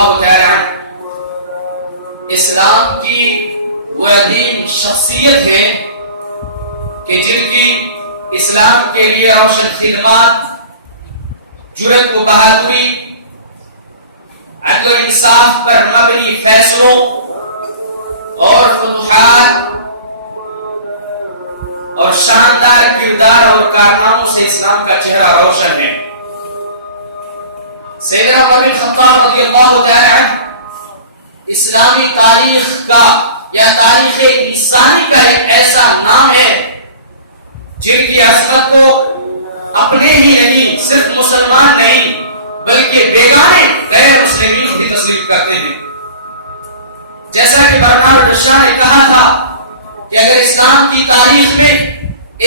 اللہ تعالی عنہ اسلام کی وہ عظیم شخصیت ہے کہ جن کی اسلام کے لیے روشن خدمات، جرأت و بہادری، عدل و انصاف پر مبنی فیصلوں اور فتوحات اور شاندار کردار اور کارناموں سے اسلام کا چہرہ روشن ہے۔ سیدنا عمر بن خطاب رضی اللہ تعالی عنہ اسلامی تاریخ کا یا تاریخ انسانی کا ایک ایسا نام ہے جن کی عظمت کو اپنے ہی نہیں، صرف مسلمان نہیں بلکہ بیگانے غیر مسلمین بھی تسلیم کرتے ہیں۔ جیسا کہ برہمان الرشاد نے کہا تھا کہ اگر اسلام کی تاریخ میں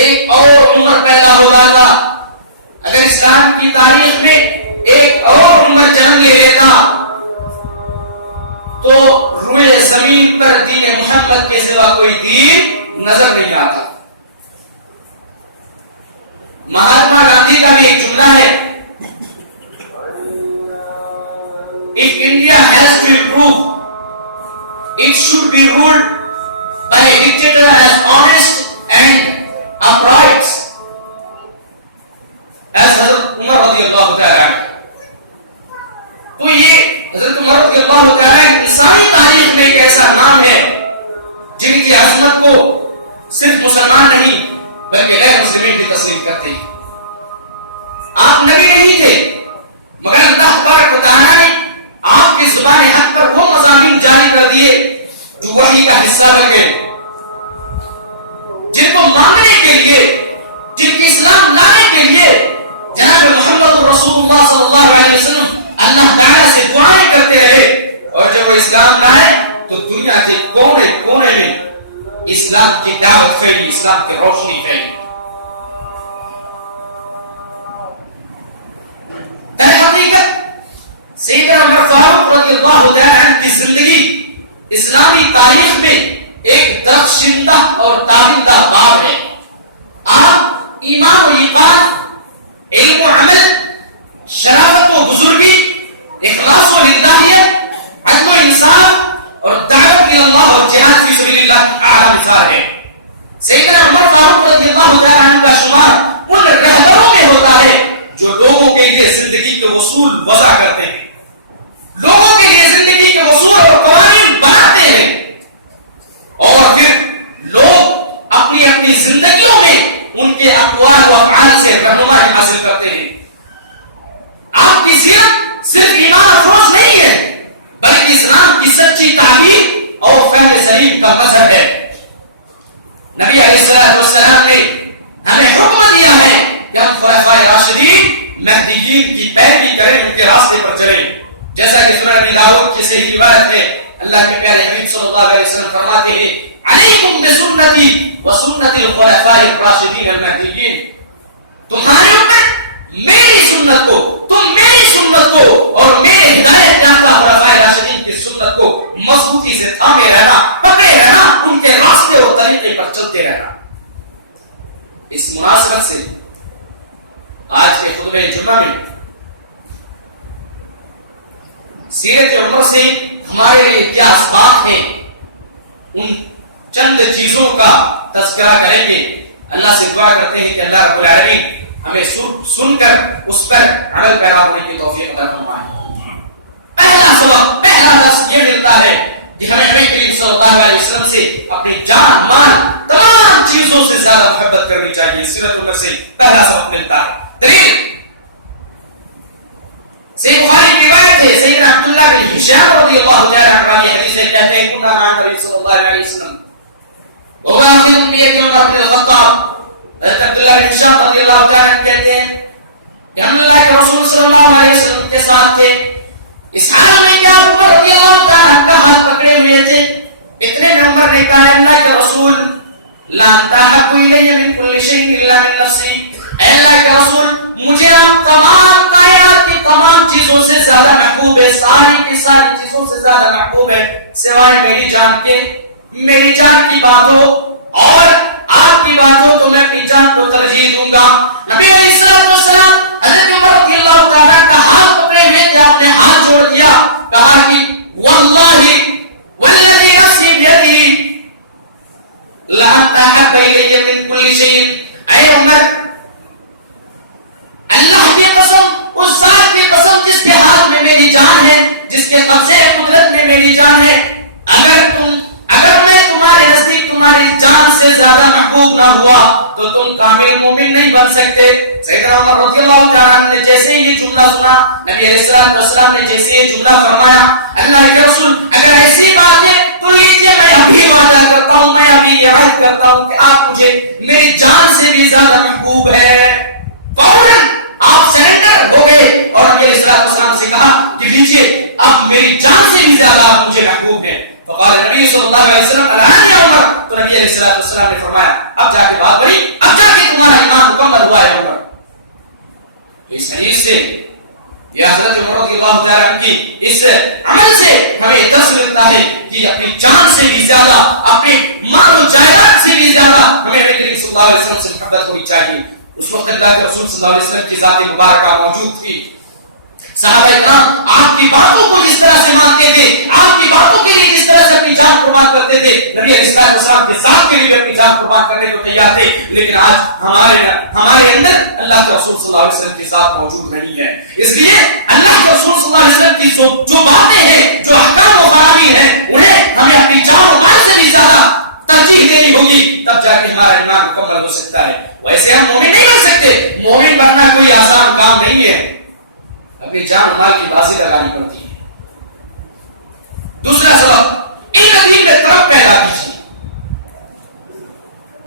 ایک اور عمر پیدا ہو رہا تھا، اگر اسلام کی تاریخ میں ایک اور عمر جنم لے لیتا تو روئے زمین پر دین محمد کے سوا کوئی دین نظر نہیں آتا۔ مہاتما گاندھی کا بھی ایک جملہ ہے، If India has to improve, it should be ruled by a dictator as honest and upright as حضرت عمر رضی اللہ تعالی عنہ۔ تو یہ حضرت عمر رضی اللہ تعالی عنہ انسانی تاریخ میں ایک ایسا نام ہے جن کی عظمت کو صرف مسلمان نہیں بلکہ غیر مسلمین بھی تسلیم کرتے ہیں۔ آپ نبی نہیں تھے مگر اللہ تبارک و تعالیٰ نے آپ کی زبان حق پر وہ مضامین جاری کر دیے جو وحی کا حصہ بن گئے، جن کو ماننے کے لیے، جن کی اسلام لانے کے لیے جناب محمد رسول اللہ صلی اللہ علیہ وسلم اللہ تعالیٰ سے دعائیں کرتے رہے، اور جب وہ اسلام لائے تو دنیا کے کونے کونے میں اسلام کی دعوت پھیلی، اسلام کی روشنی پھیلی۔ در حقیقت سیدنا عمر فاروق رضی اللہ تعالی عنہ کی زندگی اسلامی تاریخ میں ایک درخشندہ اور تابندہ باب ہے۔ آپ ایمان و ایمان، علم و عمل، شرافت و بزرگی، اخلاص و للہیت، عدل و انصاف اور دعوت اللہ اور جہاد فی سبیل اللہ کی اعلیٰ مثال ہے۔ سیدنا عمر فاروق رضی اللہ تعالی عنہ کا شمار ان رہبروں میں ہوتا ہے جو لوگوں کے لیے زندگی کے اصول وضع کرتے ہیں، لوگوں کے لیے زندگی کے اصول اور قوانین بناتے ہیں، اور پھر لوگ اپنی اپنی زندگیوں میں ان کے اقوال و افعال سے رہنمائی حاصل کرتے ہیں۔ آپ کی سیرت صرف ایمان افروز نہیں ہے بلکہ اسلام کی سچی تعبیر اور فہم سلیم کا مظہر ہے۔ نبی علیہ السلام نے ہمیں حکم دیا ہے کہ ہم خلفائے راشدین مہدیین کی پیروی کریں، ان کے راستے پر چلیں، جیسا کہ سنن ابی داؤد کی صحیح روایت ہے اللہ کے پیارے حبیب صلی اللہ علیہ وسلم فرماتے ہیں علیکم بسنتی وسنت الخلفاء الراشدین المہدیین، تمہارے اوپر میری سنت کو، تم میری سنت کو اور میرے ہدایت یافتہ خلفاء راشدین کی سنت کو مضبوطی سے تھامے رہنا، پکڑے رہنا، ان کے راستے اور طریقے پر چلتے رہنا۔ اس مناسبت سے آج کے خطبہ جمعہ میں سیرت عمر سے ہمارے لیے کیا اسباق ہیں، ان چند چیزوں کا تذکرہ کریں گے۔ اللہ سے دعا کرتے ہیں کہ اللہ رب العالمین ہمیں سن کر اس پر عمل پیدا ہونے کی توفیق عطا فرمائے۔ پہلا سبق، پہلا درس یہ ملتا ہے کہ ہمیں نبی کریم صلی اللہ علیہ وسلم سے اپنی جان، مال، تمام چیزوں سے زیادہ محبت کرنی چاہیے۔ سیرت عمر سے پہلا سبق ملتا ہے۔ دلیل صحیح بخاری کی روایت ہے، سیدنا عبداللہ بن ہشام رضی اللہ تعالی عنہ کی حدیث ہے، کہتے ہیں کنا مع نبی صلی اللہ علیہ وسلم وآخذ بید عمر بن الخطاب۔ عبداللہ بن ہشام رضی اللہ تعالی عنہ کہتے ہیں کہ ہم اللہ کے رسول صلی اللہ علیہ وسلم کے ساتھ تھے، اس حال میں کیا عمر رضی اللہ تعالی عنہ کا ہاتھ پکڑے ہوئے تھے، اتنے میں عمر نے کہا اللہ کے رسول لا تحب الی من کل شیء الا من نفسی، اے اللہ کے رسول مجھے آپ تمام کائنات کی تمام چیزوں سے زیادہ محبوب ہے، ساری کی ساری چیزوں سے زیادہ محبوب ہے سوائے میری جان کے۔ میری جان کی بات ہو اور آپ کی بات ہو تو میں اپنی جان کو ترجیح دوں گا۔ نبی علیہ السلام حضرت عمر رضی اللہ تعالیٰ کا ہاتھ پکڑے ہوئے تھے، آپ نے ہاتھ چھوڑ دیا، کہا کہ جس کے قبضے قدرت میں میری جان ہے، اگر میں تمہارے نزدیک تمہاری جان سے زیادہ محبوب نہ ہوا تو تم کامل مومن نہیں بن سکتے۔ سیدنا عمر رضی اللہ تعالیٰ عنہ نے جیسے یہ جملہ سنا، نبی علیہ السلام نے جیسے یہ جملہ فرمایا، اللہ کے رسول اگر ایسی بات ہے تو لیجیے، میں ابھی وعدہ کرتا ہوں، میں ابھی یہ عہد کرتا ہوں کہ آپ مجھے میری جان سے بھی زیادہ محبوب ہے۔ فوراً آپ سرنڈر ہو گئے اور نبی علیہ السلام سے کہا کہ لیجیے، اب میری جان سے بھی زیادہ آپ مجھے محبوب ہیں۔ فقال نبی صلی اللہ علیہ وسلم الان یا عمر، تو نبی علیہ السلام نے فرمایا اب جا کے بات بڑی، اب جا کے تمہارا ایمان مکمل ہوا ہے عمر۔ اس حدیث سے یہ حضرت عمر رضی اللہ تعالیٰ عنہ کی اس عمل سے ہمیں درس ملتا ہے کہ اپنی جان سے بھی زیادہ، اپنے مال و جائیداد سے بھی زیادہ ہمیں نبی کریم صلی اللہ علیہ وسلم سے محبت ہونی چاہیے۔ اس وقت اللہ کے رسول صلی اللہ علیہ وسلم کی ذات مبارکہ موجود تھی، صحابہ اکرام آپ کی باتوں کو جس طرح سے مانتے تھے، آپ کی باتوں کے لیے جس طرح سے اپنی جان قربان کرتے تھے، نبی علیہ السلام کے ذات کے لیے بھی اپنی جان قربان کرنے کو تیار تھے، لیکن آج ہمارے اندر اللہ کے رسول صلی اللہ علیہ وسلم کی ذات موجود نہیں ہے۔ اس لیے اللہ کے رسول صلی اللہ علیہ وسلم کی جو باتیں ہیں، جو احکام و فرامین ہیں، انہیں ہمیں اپنی جان و مال سے بھی زیادہ ترجیح دینی ہوگی، تب جا کے ہمارا ایمان مکمل ہو سکتا ہے۔ ویسے ہم مومن نہیں بن سکتے، مومن بننا کوئی آسان کام نہیں ہے، اپنی جان و مال کی بازی لگانی پڑتی ہے۔ دوسرا سبب، علم دین میں طرف پیدا کیجیے۔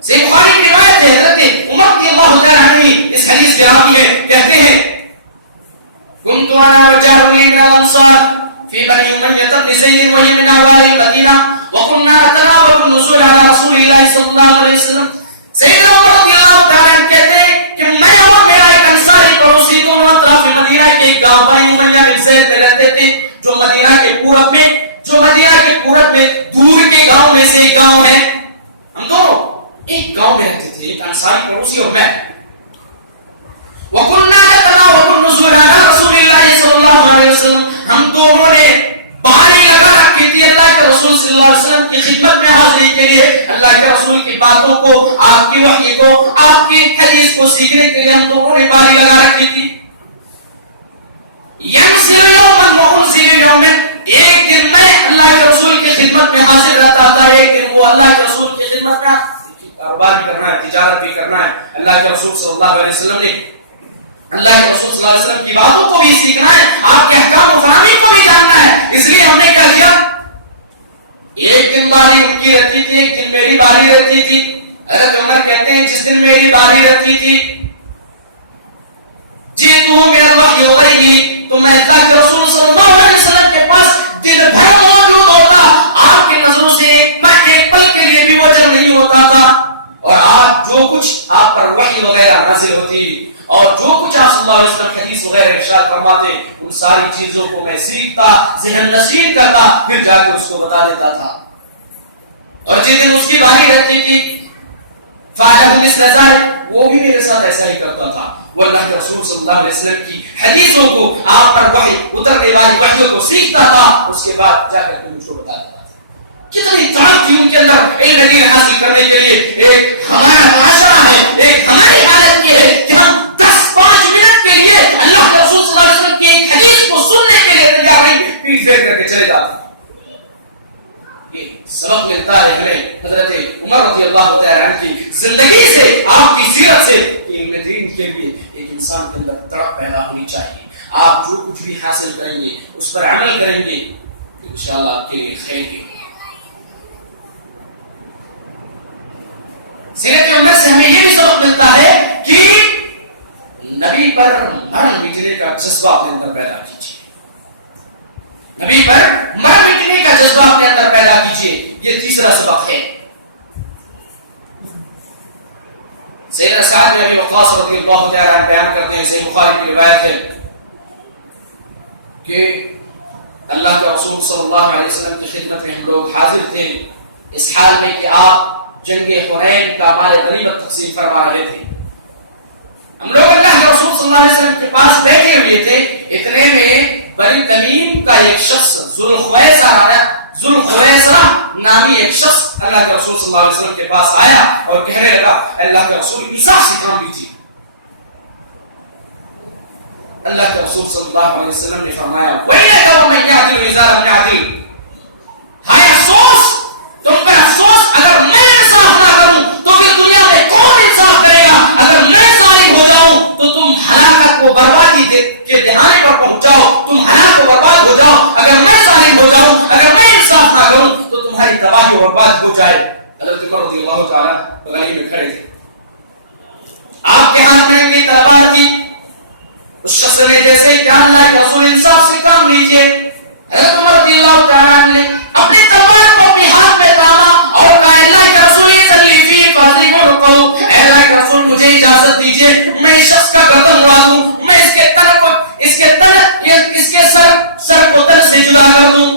صحیح بخاری کی روایت ہے، حضرت عمر رضی اللہ تعالیٰ عنہ اس حدیث کے راوی میں کہتے ہیں كنت انا وجار من الانصار في بني اميه بن زيد وهي من اوائل المدينه وكنا نتناوب النزول على رسول الله صلى الله عليه وسلم۔ سیدنا عمر رضی اللہ تعالیٰ عنہ کہتے ہیں کہ میں اور میرا ایک انصاری پڑوسی دونوں اطراف مدینہ کے ایک گاؤں بنی امیہ بن زید میں رہتے تھے، جو مدینہ کے پورب میں دور کے گاؤں میں سے ایک گاؤں ہے۔ ہم دونوں ایک گاؤں میں رہتے تھے، ایک انصاری پڑوسی اور میں۔ وَكُنَّا نَتَنَاوَبُ النُّزُولَ عَلَى رَسُولِ اللَّهِ صلی اللہ علیہ وسلم، ہم دونوں نے باری لگا رکھی تھی اللہ کے رسول صلی اللہ علیہ وسلم کی خدمت میں حاضری کے لیے، اللہ کے رسول کی باتوں کو، آپ کی وحی کو، آپ کی حدیث کو سیکھنے کے لیے ہم دونوں نے باری لگا رکھی تھی۔ يَنْزِلُ يَوْمًا وَأُنْزِلُ يَوْمًا، ایک دن میں اللہ کے رسول کی خدمت میں حاضر رہتا تھا، ایک دن وہ اللہ کے رسول کی خدمت میں، کاروبار بھی کرنا ہے، تجارت بھی کرنا ہے، اللہ کے رسول صلی اللہ علیہ وسلم نے اللہ کے رسول صلی اللہ علیہ وسلم کی باتوں کو بھی سیکھنا ہے، آپ کے احکام و فرامین کو بھی جاننا ہے۔ اس لیے ہم نے کیا کیا، ایک دن باری ان کی رہتی تھی، ایک دن میری باری رہتی تھی۔ حضرت عمر کہتے ہیں جس دن میری باری رہتی تھی جیتو میرا وحی ہو گئی تھی تو میں اللہ کے رسول صلی اللہ علیہ وسلم کے پاس دن بھر موجود ہوتا، آپ کی نظروں سے ایک پل کے لیے بھی وجل نہیں ہوتا تھا، اور آج جو کچھ آپ پر وحی وغیرہ نازل ہوتی اور جو کچھ آپ صلی اللہ علیہ وسلم حدیث وغیرہ ارشاد فرماتے، ان ساری چیزوں کو میں سیکھتا، ذہن نشین کرتا، پھر جا کے اس کو بتا دیتا تھا۔ اور جس دن اس کی باری رہتی تھی فاجہ مثل ذلك، وہ بھی میرے ساتھ ایسا ہی کرتا تھا، وہ اللہ کے رسول صلی اللہ علیہ وسلم کی حدیثوں کو، آپ پر وحی اترنے والی وحیوں کو سیکھتا تھا، اس کے بعد جا کر مجھ کو بتا دیتا تھا۔ کتنی طاقت تھی ان کے اندر علم دین حاصل کرنے کے لیے۔ ایک ہمارا معاشرہ ہے، ایک ہماری عادت یہ ہے کہ ہم 10-5 منٹ کے لیے اللہ کے رسول صلی اللہ علیہ وسلم کی ایک حدیث کو سننے کے لیے تیار نہیں، پیٹ پھیر کر کے چلے جاتے ہیں۔ یہ سبق ملتا ہے ہمیں حضرت عمر رضی اللہ تعالیٰ عنہ کی زندگی سے، آپ کی سیرت سے، علم دین کے لیے ایک انسان کے اندر طرف پیدا ہونی چاہیے۔ آپ جو کچھ بھی حاصل کریں گے، اس پر عمل کریں گے، انشاءاللہ آپ کے لیے خیر ہے۔ سیرت عمر سے ہمیں یہ بھی سبق ملتا ہے کہ نبی پر مر مٹنے کا جذبہ اپنے اندر پیدا کیجیے، نبی پر مر مٹنے کا جذبہ اپنے اندر پیدا کیجیے۔ یہ تیسرا سبق ہے۔ سیدنا سعد بن ابی وقاص رضی اللہ تعالیٰ عنہ بیان کرتے ہیں، صحیح بخاری کی روایت ہے کہ اللہ کے رسول صلی اللہ علیہ وسلم کی خدمت میں ہم لوگ حاضر تھے اس حال میں کہ آپ جنگ حنین کا مال غنیمت تقسیم فرما رہے تھے۔ ہم لوگ اللہ کے رسول صلی اللہ علیہ وسلم کے پاس بیٹھے ہوئے تھے، اتنے میں بنی تمیم کا ایک شخص ذوالخویسرہ نامی ایک شخص اللہ کے رسول صلی اللہ علیہ وسلم کے پاس آیا اور کہنے لگا اللہ کے رسول انصاف سے کام کیجیے۔ اللہ کے رسول صلی اللہ اللہ علیہ وسلم نے فرمایا وَيْلَكَ وَمَنْ يَعْدِلُ إِذَا لَمْ يَعْدِلْ، ہائے افسوس تم پر افسوس، اگر میں انصاف نہ کروں تو پھر دنیا میں کون انصاف کرے گا؟ اگر میں ظالم ہو جاؤں تو تم ہلاکت کو بربادی کے دہانے پر پہنچ جاؤ، تم ہلاک و برباد ہو جاؤ۔ اگر میں ظالم ہو جاؤں، اگر میں انصاف نہ کروں تو تمہاری تباہی و برباد ہو جائے۔ حضرت عمر رضی اللہ تعالیٰ بغلی میں کھڑے تھے، آپ کے ہاتھ میں بھی تلوار تھی۔ اس شخص نے جیسے کہ اللہ کے رسول انصاف سے کام لیجئے، حضرت عمر رضی اللہ تعالیٰ نے اپنی تلوار کو اپنے ہاتھ میں تاما اور کہا اللہ کے رسول ذلی فی فاضی کو رکو، اے اللہ کے رسول مجھے اجازت دیجئے میں اس شخص کا گردن اڑا دوں، میں اس کے سر کو تن سے جدا کر دوں۔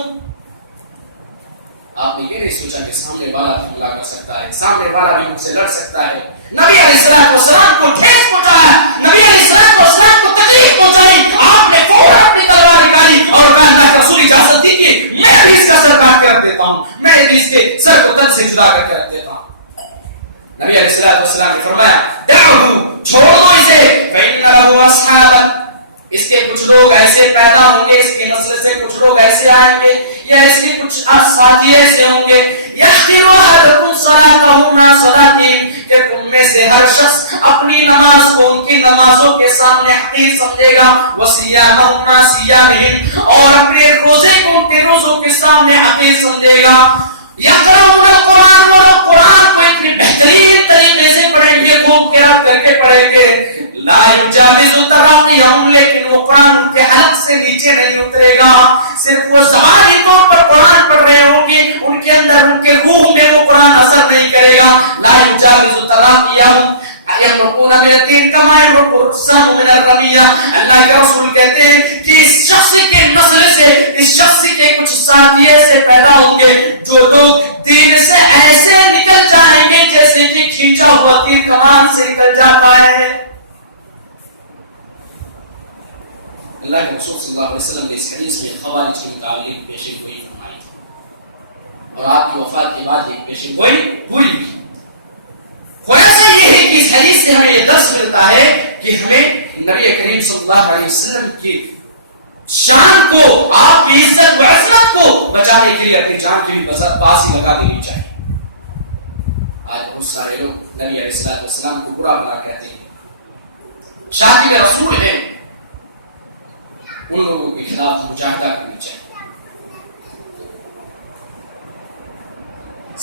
آپ نے یہ نہیں سوچا کہ سامنے والا بھی حملہ کر سکتا ہے، سامنے والا بھی مجھ سے لڑ سکتا ہے۔ نبی علیہ السلام کو ٹھیس پہنچایا، نبی علیہ السلام کو تکلیف پہنچائی، آپ نے فوراً اپنی تلوار نکالی اور کہا اللہ کا رسول اجازت دیجیے میں بھی اس کا سر کاٹ کے رکھ دیتا ہوں، میں بھی اس کے سر کو تن سے جدا کر کے رکھ دیتا ہوں۔ نبی علیہ السلام نے فرمایا دعوہ، چھوڑ دو اسے، فإن له أصحابا، اس کے کچھ لوگ ایسے پیدا ہوں گے، اس کی نسل سے کچھ لوگ ایسے آئیں گے یا اس کے کچھ ساتھی ایسے ہوں گے یحقر احدکم صلاته مع صلاتهم، کہ تم میں سے ہر شخص اپنی نماز کو ان کی نمازوں کے سامنے حقیر سمجھے گا، وصیامهم مع صیامهم، اور اپنے روزے کو ان کے روزوں کے سامنے حقیر سمجھے گا۔ یقرؤون القرآن، اور قرآن کو اتنی بہترین طریقے سے پڑھیں گے، خوب قرات کر کے پڑھیں گے، لا یجاوز تراقیہم، لیکن وہ قرآن ان کے حلق سے نیچے نہیں اترے گا، صرف وہ زبانی طور پر قرآن پڑھ رہے ہوں گے، ان کے اندر ان کے روح میں وہ قرآن اثر نہیں کرے گا۔ لا یجاوز تراقیہم یترکون من الدین کما یترک السهم من الرمیہ، اللہ کے رسول کہتے ہیں کہ اس شخص کے نسل سے، اس شخص کے کچھ ساتھی ایسے پیدا ہوں گے جو لوگ دین سے ایسے نکل جائیں گے جیسے کہ کھینچا ہوا تیر کمان سے نکل جاتا ہے۔ اللہ کے رسول صلی اللہ علیہ وسلم نے اس حدیث میں خوارج کے متعلق پیشن گوئی فرمائی اور آپ کی وفات کے بعد ایک پیشن گوئی ہوئی بھی۔ خلاصہ یہ ہے کہ اس حدیث سے ہمیں یہ درس ملتا ہے کہ ہمیں نبی کریم صلی اللہ علیہ وسلم کی شان کو، آپ کی عزت و عظمت کو بچانے کے لیے اپنی جان کی بھی باسی لگا دینی چاہیے۔ آج بہت سارے لوگ نبی علیہ السلام کو برا بھلا کہتے ہیں، شادی کے رسول ہیں، ان لوگوں کے خلاف مجاہدہ کرنی چاہیے۔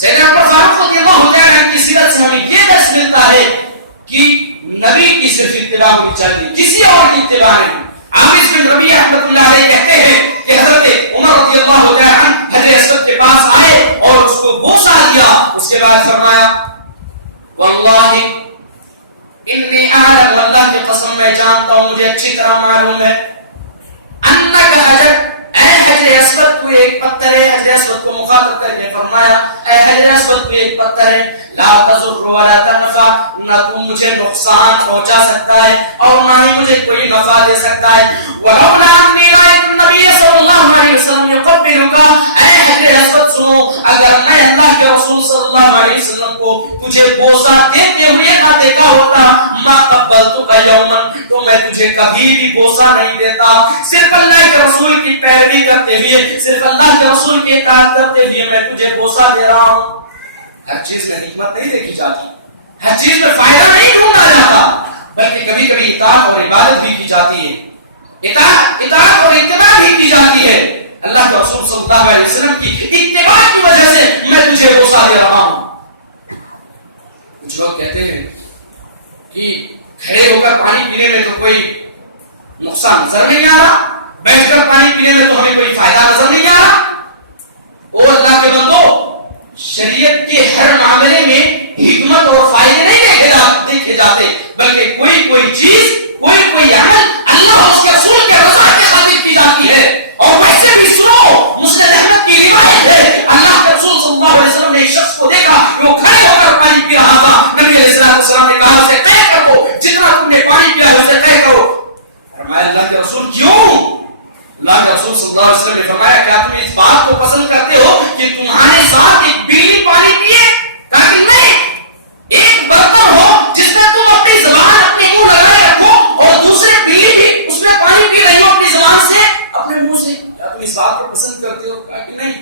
سیدنا عمر فاروق رضی اللہ عنہ کی سیرت سے ہمیں یہ درس ملتا ہے کہ نبی کی صرف اتباع ہونی چاہیے، کسی اور کی اتباع نہیں۔ عابد بن ربیع رحمۃ اللہ علیہ کہتے ہیں کہ حضرت عمر رضی اللہ عنہ حجر اسود کے پاس آئے اور اس کو بوسہ دیا، اس کے بعد فرمایا واللہ انی اعلم، واللہ کی قسم میں جانتا ہوں، مجھے اچھی طرح معلوم ہے انک حجر، اے حجر اسود کو ایک پتھر ہے۔ حجر اسود کو مخاطب کر کے فرمایا اے حجر اسود کو ایک پتھر ہے، لا تضر ولا تنفع، نہ تو مجھے نقصان پہنچا سکتا ہے اور نہ ہی مجھے کوئی نفع دے سکتا ہے۔ ولولا انی رأیت النبی صلی اللہ علیہ وسلم یقبلک، اے حجر اسود سنو، اگر میں اللہ کے رسول صلی اللہ علیہ وسلم کو تجھے بوسہ دیتے ہوئے نہ دیکھا ہوتا، ما قبلتک یوما، تو میں تجھے کبھی بھی بوسہ نہیں دیتا۔ صرف اللہ کے رسول کی پیروی کرتے ہوئے، صرف اللہ کے رسول کی اطاعت کرتے ہوئے میں تجھے بوسہ دے رہا ہوں۔ ہر چیز میں حکمت نہیں دیکھی جاتی، ہر چیز میں فائدہ نہیں ڈھونڈا جاتا، بلکہ کبھی کبھی اطاعت اور عبادت بھی کی جاتی ہے، اطاعت اور اتباع بھی کی جاتی ہے۔ اللہ کے رسول صلی اللہ علیہ وسلم کی اتباع کی وجہ سے میں تجھے بوسہ دے رہا ہوں۔ کچھ لوگ کہتے ہیں کہ کھڑے ہو کر پانی پینے میں تو کوئی نقصان نظر نہیں آ رہا، بیٹھ کر پانی پینے میں تو ہمیں کوئی فائدہ نظر نہیں آ رہا۔ او اللہ کے بندو، شریعت کے ہر معاملے میں حکمت اور فائدے نہیں دیکھے جاتے، بلکہ کوئی چیز، کوئی عمل اللہ اور اس کے رسول کے رضا کے خاطر کی جاتی ہے۔ اور ویسے بھی سنو، مسند احمد کی روایت ہے، اللہ کے رسول صلی اللہ علیہ وسلم نے ایک شخص کو دیکھا کہ وہ کھڑے ہو کر پانی پی رہا تھا۔ نبی علیہ السلام نے کہا اسے طے کرو، جتنا تم نے پانی پیا ہے اسے طے کرو۔ فرمایا اللہ کے رسول کیوں؟ اللہ کے رسول صلی اللہ علیہ وسلم نے فرمایا کہ آپ اس بات کو پسند کرتے ہو کہ تمہارے ساتھ ایک بلی پانی پیے؟ کہا کہ نہیں، ایک برتن ہو جس میں تم اپنی زبان اپنے منہ لگائے رکھو اور دوسرے بلی بھی اس میں پانی پی رہی ہو اپنی زبان کرتے ہو؟ کہا کہ نہیں.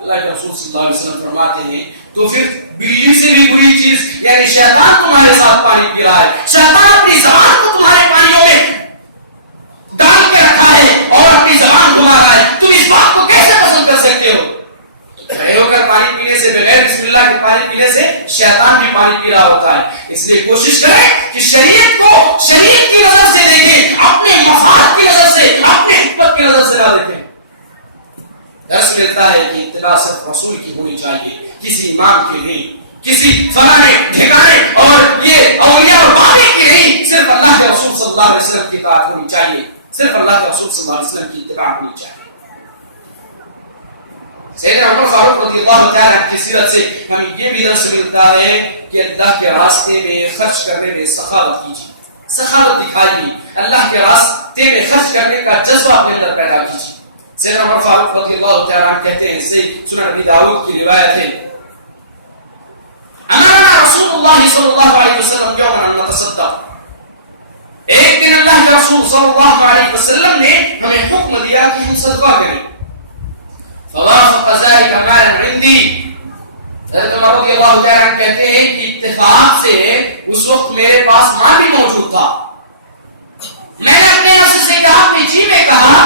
اللہ کے رسول صلی اللہ علیہ وسلم فرماتے ہیں تو پھر بلی سے بھی بری چیز یعنی شیطان تمہارے ساتھ پانی پی رہا ہے, شیطان اپنی زبان کو تمہارے پانیوں میں ڈال کے رکھا ہے اور اپنی زبان گھما رہا ہے, تم اس بات کو کیسے پسند کر سکتے ہو؟ کھڑے ہو کر پانی پینے سے, بغیر بسم اللہ کے پانی پینے سے شیطان بھی پانی پی رہا ہوتا ہے. اس لیے کوشش کریں کہ شریعت کو شریعت کی نظر سے دیکھیں, اپنے مفاد کی نظر سے, اپنے حکمت کی نظر سے نہ دیکھیں. درس ملتا ہے کہ اتباع صرف رسول کی ہونی چاہیے, کسی امام کی نہیں, کسی فلانے ٹھکانے اور یہ اولیاء اور باقی کی نہیں, صرف اللہ کے رسول صلی اللہ علیہ وسلم کی اطاعت ہونی چاہیے, صرف اللہ کے رسول صلی اللہ علیہ وسلم کی اتباع ہونی چاہیے. سیدنا عمر فاروق رضی اللہ تعالیٰ عنہ کی سیرت سے ہمیں یہ بھی درس ملتا ہے کہ اللہ کے راستے میں خرچ کرنے میں سخاوت کیجیے, سخاوت دکھائیے, اللہ کے راستے میں خرچ کرنے کا جذبہ اپنے اندر پیدا کیجیے. سیدنا عمر فاروق رضی اللہ تعالیٰ عنہ کہتے ہیں, اس سے سنن ابی داؤد کی روایت ہے, امرنا رسول اللہ صلی اللہ علیہ وسلم یوما ان نتصدق, ایک دن اللہ کے رسول صلی اللہ علیہ وسلم نے ہمیں حکم دیا کہ ہم صدقہ کریں. فوافق ذلك مالا عندي, حضرت عمر رضی اللہ تعالیٰ عنہ کہتے ہیں کہ اتفاق سے اس وقت میرے پاس مال بھی موجود تھا. میں نے اپنے نفس سے کہا, اپنی جی میں کہا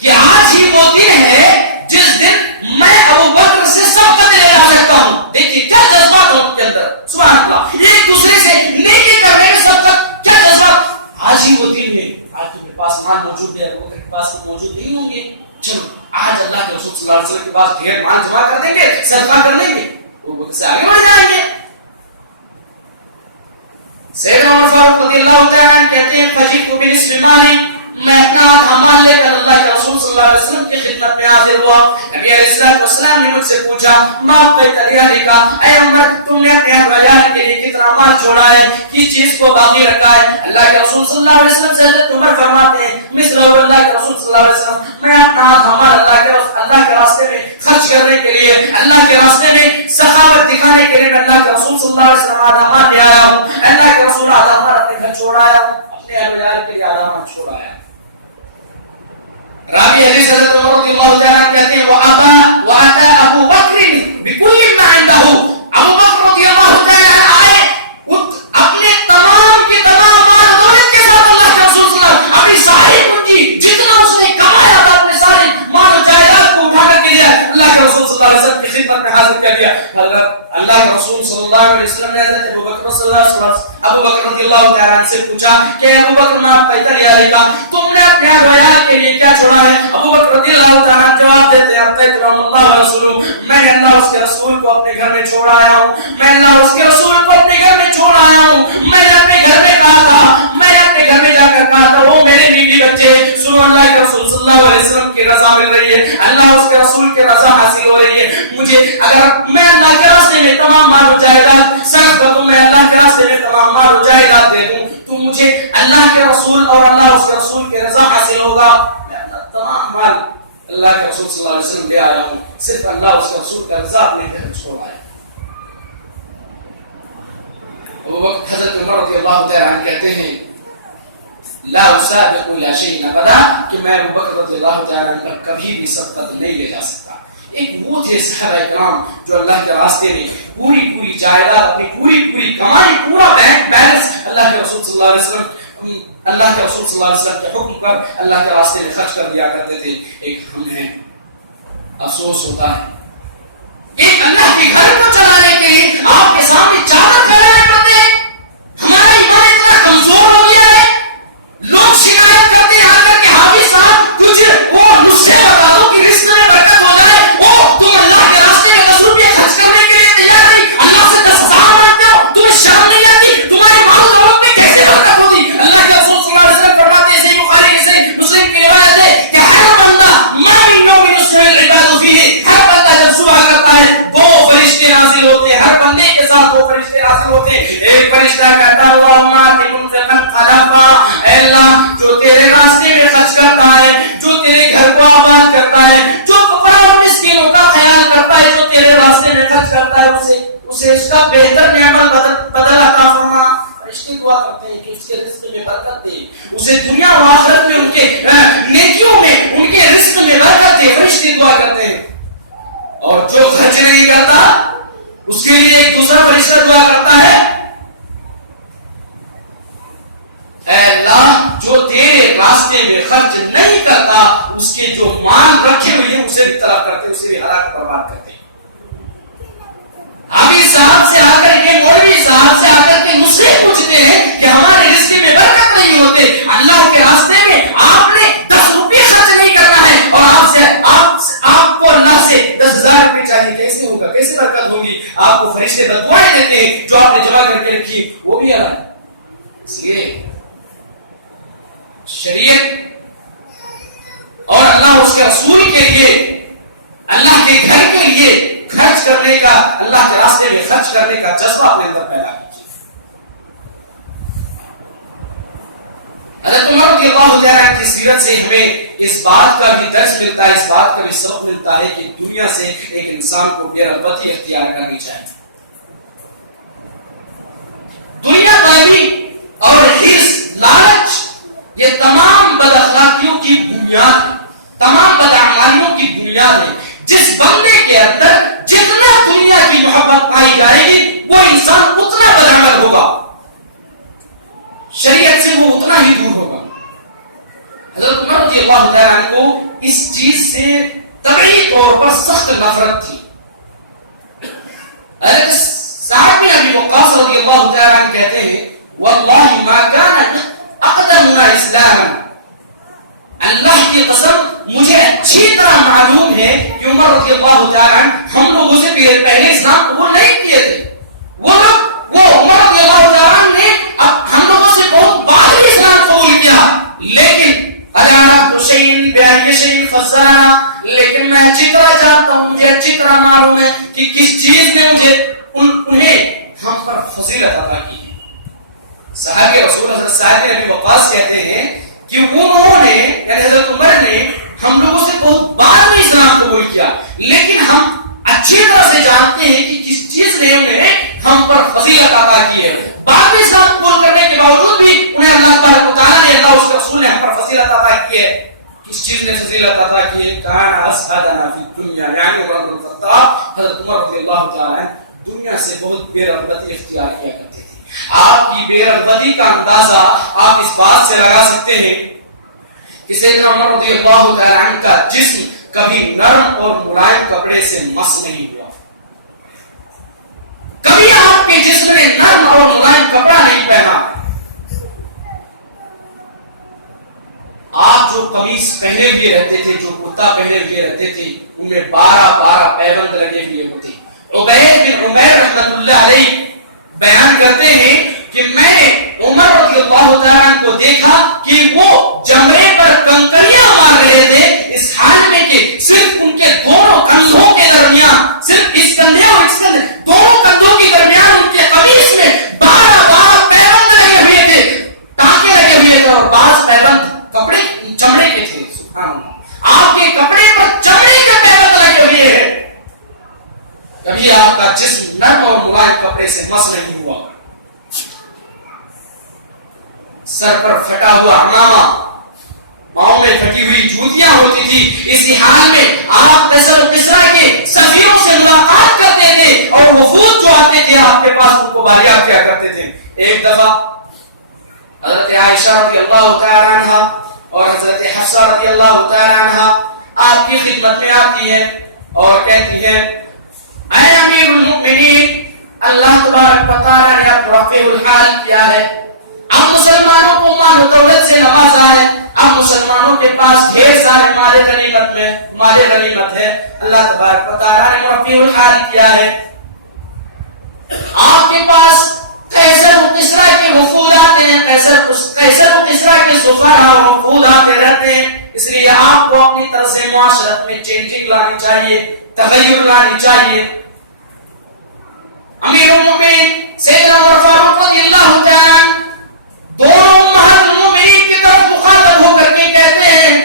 کہ آج ہی وہ دن ہے جس دن میں ابو بکر سے صدقہ لے جا سکتا ہوں. دیکھیے کیا جذبات ہوں ان کے اندر, سبحان اللہ, ایک دوسرے سے نیکی کرنے میں صدقہ, کیا جذبات. آج ہی وہ دن ہے, آج میرے پاس مال موجود ہے, ابو بکر کے پاس موجود نہیں ہوں گے, چلو آج اللہ کے رسول صلی اللہ علیہ وسلم کے پاس ڈھیر مال جمع کر دیں گے, صدقہ کر دیں گے, ابو بکر سے آگے بڑھ جائیں گے. سیدنا عمر فاروق رضی اللہ تعالیٰ عنہ کہتے ہیں فجئت بالاسم مالی, میں اپنا مال لے کر اللہ کے رسول صلی اللہ علیہ وسلم کی خدمت میں حاضر ہوا. نبی علیہ الصلوۃ والسلام نے مجھ سے پوچھا, ما بیت علی کا, اے عمر تم نے اپنے اہل کے لیے کتنا مال چھوڑا ہے, کس چیز کو باقی رکھا ہے؟ اللہ کے رسول صلی اللہ علیہ وسلم سے حضرت عمر فرماتے ہیں, مثل اللہ کے رسول صلی اللہ علیہ وسلم, میں اپنا مال اللہ کے راستے میں خرچ کرنے کے لیے, اللہ کے راستے میں سخاوت دکھانے کے لیے میں اللہ کے رسول صلی اللہ علیہ وسلم آدھا مال لے آیا ہوں. اللہ کے رسول آدھا مال اپنے گھر چھوڑا آیا ہوں, اپنے اہل کے لیے آدھا مال چھوڑا آیا. راوی حدیث حضرت عمر رضی اللہ تعالیٰ عنہ کہتے ہیں وَأَتَى أَبُو بَكْرٍ بِكُلِّ مَا عِنْدَهُ, ابو بکر رضی اللہ تعالیٰ عنہ آئے اپنے تمام کے تمام مال دولت کے ساتھ اللہ کے رسول صلی اللہ علیہ وسلم, اپنی ساری پونجی جتنا اس نے کمایا تھا اپنے سارے مال و جائیداد کو اٹھا کر کے لیا, اللہ کے رسول صلی اللہ علیہ وسلم کی خدمت میں حاضر کر دیا. اللہ کے رسول صلی اللہ علیہ وسلم نے حضرت ابو بکر رضی اللہ تعالیٰ عنہ سے پوچھا کہ ابو بکر ما بیت علی کا, تم نے اپنے اہل کے لیے کیا چھوڑا ہے؟ ابو بکر رضی اللہ تعالیٰ عنہ جواب دیتے ہیں, اتیت اللہ و رسولہ, میں نے اللہ اس کے رسول کو اپنے گھر میں چھوڑ آیا ہوں, میں اللہ اس کے رسول کو اپنے گھر میں چھوڑ آیا ہوں. میں نے اپنے گھر میں کہا تھا, میں نے اپنے گھر میں جا کر کہا تھا وہ میرے بیوی بچے سنو, اللہ کے رسول صلی اللہ علیہ وسلم کی رضا مل رہی ہے, اللہ اس کے رسول کی رضا حاصل ہو رہی ہے. مجھے اگر میں اللہ کے راستے میں تمام مال و جائیداد صرف کروں, میں اللہ کے راستے میں تمام مال و جائیداد دے دوں, تو مجھے اللہ کے رسول اور اللہ اس کے رسول کی رضا حاصل ہوگا. میں اپنا تمام مال اللہ کے رسول صلی اللہ علیہ وسلم لے آیا ہوں, صرف اللہ اس کے رسول کا رضا اپنے گھر چھوڑ آیا. ابو بکر حضرت عمر رضی اللہ تعالیٰ عنہ کہتے ہیں لا اسابق الى شيء ابدا, کہ میں ابو بکر رضی اللہ تعالیٰ عنہ پر کبھی بھی سبقت نہیں لے جا سکتا. ایک وہ تھے صحابہ کرام جو اللہ کے راستے میں پوری جائیداد, اپنی پوری کمائی, پورا بینک بیلنس اللہ کے رسول صلی اللہ علیہ وسلم, اللہ کے رسول صلی اللہ علیہ وسلم کے حکم پر اللہ کے راستے میں خرچ کر دیا کرتے تھے. ایک ہم ہیں, افسوس ہوتا ہے ایک اللہ کے گھر کو چلانے کے لیے آپ کے سامنے چادر چلانے پڑتے ہیں. ہمارا ایمان اتنا کمزور ہو گیا ہے, لوگ شکایت کرتے ہیں آ کر کے حافظ صاحب تجھے وہ نسخے بتا دو کہ رزق میں برکت ہو جائے, تم اللہ کے راستے میں 10 روپے خرچ کرنے کے لیے تیار نہیں, اللہ سے 10,000 مانگتے ہو, تمہیں شرم نہیں آتی, تمہارے مال دولت میں کیسے برکت ہوتی؟ اللہ کے رسول صلی اللہ علیہ وسلم فرماتے ہیں, صحیح بخاری کی صحیح مسلم کی روایت ہے کہ ہر بندہ ما من یوم یصبح العباد فیہ, ہر بندہ جب صبح کرتا ہے 2 فرشتے نازل ہوتے ہیں, ہر بندے کے ساتھ 2 فرشتے نازل ہوتے ہیں. ایک فرشتہ کہتا ہے اللہم آتی منفقا خلفا, اے اللہ جو تیرے راستے میں خرچ کرتا ہے, جو تیرے گھر کو آباد کرتا ہے, جو مسکینوں کا خیال کرتا ہے, جو تیرے راستے میں خرچ کرتا ہے, اسے اس کا بہتر نعمت بدل عطا فرما. فرشتے دعا کرتے ہیں کہ اس کے رزق میں برکت دے، اسے دنیا و آخرت میں ان کے نیکیوں میں ان کے رزق میں برکت دے، فرشتے دعا کرتے ہیں۔ اور جو خرچ نہیں کرتا اس کے لیے ایک دوسرا فرشتہ دعا کرتا ہے، اے اللہ جو تیرے راستے میں خرچ نہیں کرتا اس کے جو مال رکھے ہوئے ہیں اسے بھی طلب کرتے، اسے بھی ہلاک برباد کرتے۔ حافظ صاحب سے آ کر کے، مولوی صاحب سے آ کر کے مجھ سے پوچھتے ہیں کہ ہمارے رزق میں برکت نہیں ہوتے، اللہ کے راستے میں آپ نے 10 روپے خرچ نہیں کرنا ہے اور آپ کو اللہ سے 10,000 روپے چاہیے، کیسے ہوگا، کیسے برکت ہوگی؟ آپ کو فرشتے دعائیں دیتے ہیں جو آپ نے جمع کر کے رکھی وہ بھی اللہ ہے۔ اس لیے شریعت اور اللہ اس کے رسول کے لیے، اللہ کے گھر کے لیے خرچ کرنے کا، اللہ کے راستے میں خرچ کرنے کا جذبہ اپنے اندر پیدا کیجیے۔ حضرت عمر رضی اللہ تعالیٰ کی سیرت سے ہمیں اس بات کا بھی درس ملتا ہے، اس بات کا بھی سبق ملتا ہے کہ دنیا سے ایک انسان کو بے رغبتی اختیار کرنی چاہیے۔ دنیا داری اور حرص، لالچ، یہ تمام بد اخلاقیوں کی بنیاد، تمام بدعمالیوں کی بنیاد ہے۔ جس بندے کے اندر جتنا دنیا کی محبت پائی جائے گی وہ انسان اتنا بدعمل ہوگا، شریعت سے وہ اتنا ہی دور ہوگا۔ حضرت عمر رضی اللہ تعالیٰ عنہ کو اس چیز سے طبعی طور پر سخت نفرت تھی۔ حضرت سعد بن ابی وقاص رضی اللہ تعالیٰ عنہ کہتے ہیں واللہ ما کان اقدمنا اسلاما، اللہ کی قسم مجھے اچھی طرح معلوم ہے کہ عمر رضی اللہ تعالیٰ عنہ ہم لوگوں سے پہلے اسلام قبول نہیں کیے تھے۔ وہ عمر رضی اللہ تعالیٰ عنہ نے اب ہم لوگوں سے بہت بعد ہی اسلام قبول کیا، لیکن لیکن میں اچھی طرح جانتا ہوں، مجھے اچھی طرح معلوم ہے کہ کس چیز نے مجھے انہیں ہم پر فضیلت عطا کی ہے۔ صحابی رسول حضرت سعد بن ابی وقاص کہتے ہیں کہ انہوں نے، یعنی حضرت عمر نے ہم لوگوں سے بہت بعد میں اسلام قبول کیا، لیکن ہم اچھی طرح سے جانتے ہیں کہ کس چیز نے انہیں ہم پر فضیلت عطا کی ہے۔ بعد میں اسلام قبول کرنے کے باوجود بھی انہیں اللہ تبارک و تعالیٰ نے، اللہ اس کے رسول نے ہم پر فضیلت عطا کی ہے۔ کس چیز نے فضیلت عطا کی ہے؟ کان اسعدنا فی الدنیا، یعنی عمر بن الخطاب، حضرت عمر رضی اللہ تعالیٰ دنیا سے بہت بے رغبتی اختیار کیا کرتے تھے۔ آپ کی بے رغبتی کا اندازہ آپ اس بات سے لگا سکتے ہیں کہ سیدنا عمر رضی اللہ تعالیٰ عنہ کا جسم کبھی نرم اور ملائم کپڑے سے مس نہیں ہوا، کبھی آپ کے جسم نے نرم اور ملائم کپڑا نہیں پہنا۔ آپ جو قمیص پہنے ہوئے رہتے تھے، جو کرتا پہنے ہوئے رہتے تھے، ان میں 12 پیبند لگے ہوئے ہوتے۔ عبید بن عمیر رحمۃ اللہ علیہ بیان کرتے ہیں کہ میں نے عمر رضی اللہ تعالیٰ عنہ کو دیکھا کہ وہ جمرے پر کنکریاں مار رہے تھے، اس حال میں کہ صرف ان کے دونوں کندھوں کے درمیان، صرف اس کندھے اور اس کندھے، دونوں کندھوں کے درمیان ان کے قمیص میں 12 پیبند لگے ہوئے تھے، ٹانکے لگے ہوئے تھے، اور 5 پیبند کپڑے چمڑے کے تھے۔ سبحان اللہ، آپ کے کپڑے پر چمڑے کے پیبند لگے ہوئے ہیں، کبھی آپ کا جسم نرم اور ملائم کپڑے سے مس نہیں ہوا۔ سر پر پھٹا ہوا عمامہ، پاؤں میں پھٹی ہوئی جوتیاں ہوتی تھی، اسی حال میں آپ قیصر و کسریٰ کے سفیروں سے ملاقات کرتے تھے، اور وفود جو آتے تھے آپ کے پاس ان کو باریاب کیا کرتے تھے۔ ایک دفعہ حضرت عائشہ رضی اللہ تعالی عنہا اور حضرت حفصہ رضی اللہ تعالی عنہا آپ کی خدمت میں آتی ہے اور کہتی ہے اے امیر المؤمنین، اللہ تبارک و تعالی نے اب رفع الحال کیا ہے، اب مسلمانوں کو مال و دولت سے نوازا ہے، اب مسلمانوں کے پاس ڈھیر سارے مال غنیمت ہے، اللہ تبارک و تعالی نے رفع الحال کیا ہے، آپ کے پاس قیصر و کسریٰ کے وفود آتے ہیں، قیصر و کسریٰ کے سفراء اور وفود آتے رہتے ہیں، اس لیے آپ کو اپنی طرف سے معاشرت میں چینجنگ لانی چاہیے، تغیر لانی چاہیے۔ امیر المؤمنین سیدنا عمر فاروق رضی اللہ تعالیٰ دونوں امہات المؤمنین کی طرف مخاطب ہو کر کے کہتے ہیں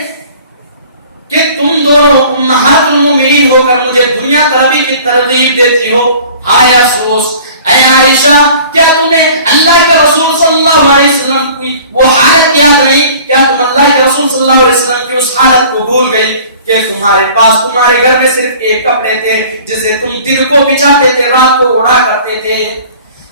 کہ تم دونوں امہات المؤمنین ہو کر مجھے دنیا طلبی کی ترغیب دیتی ہو، ہائے افسوس، اے علیہ السلام، کیا تمہیں اللہ کے رسول صلی اللہ علیہ وسلم کی وہ حالت یاد نہیں؟ کیا تم اللہ کے رسول صلی اللہ علیہ وسلم کی اس حالت کو بھول گئی کہ تمہارے پاس تمہارے گھر میں صرف ایک کپڑے تھے جسے تم دن کو بچھاتے تھے، رات کو اڑا کرتے تھے؟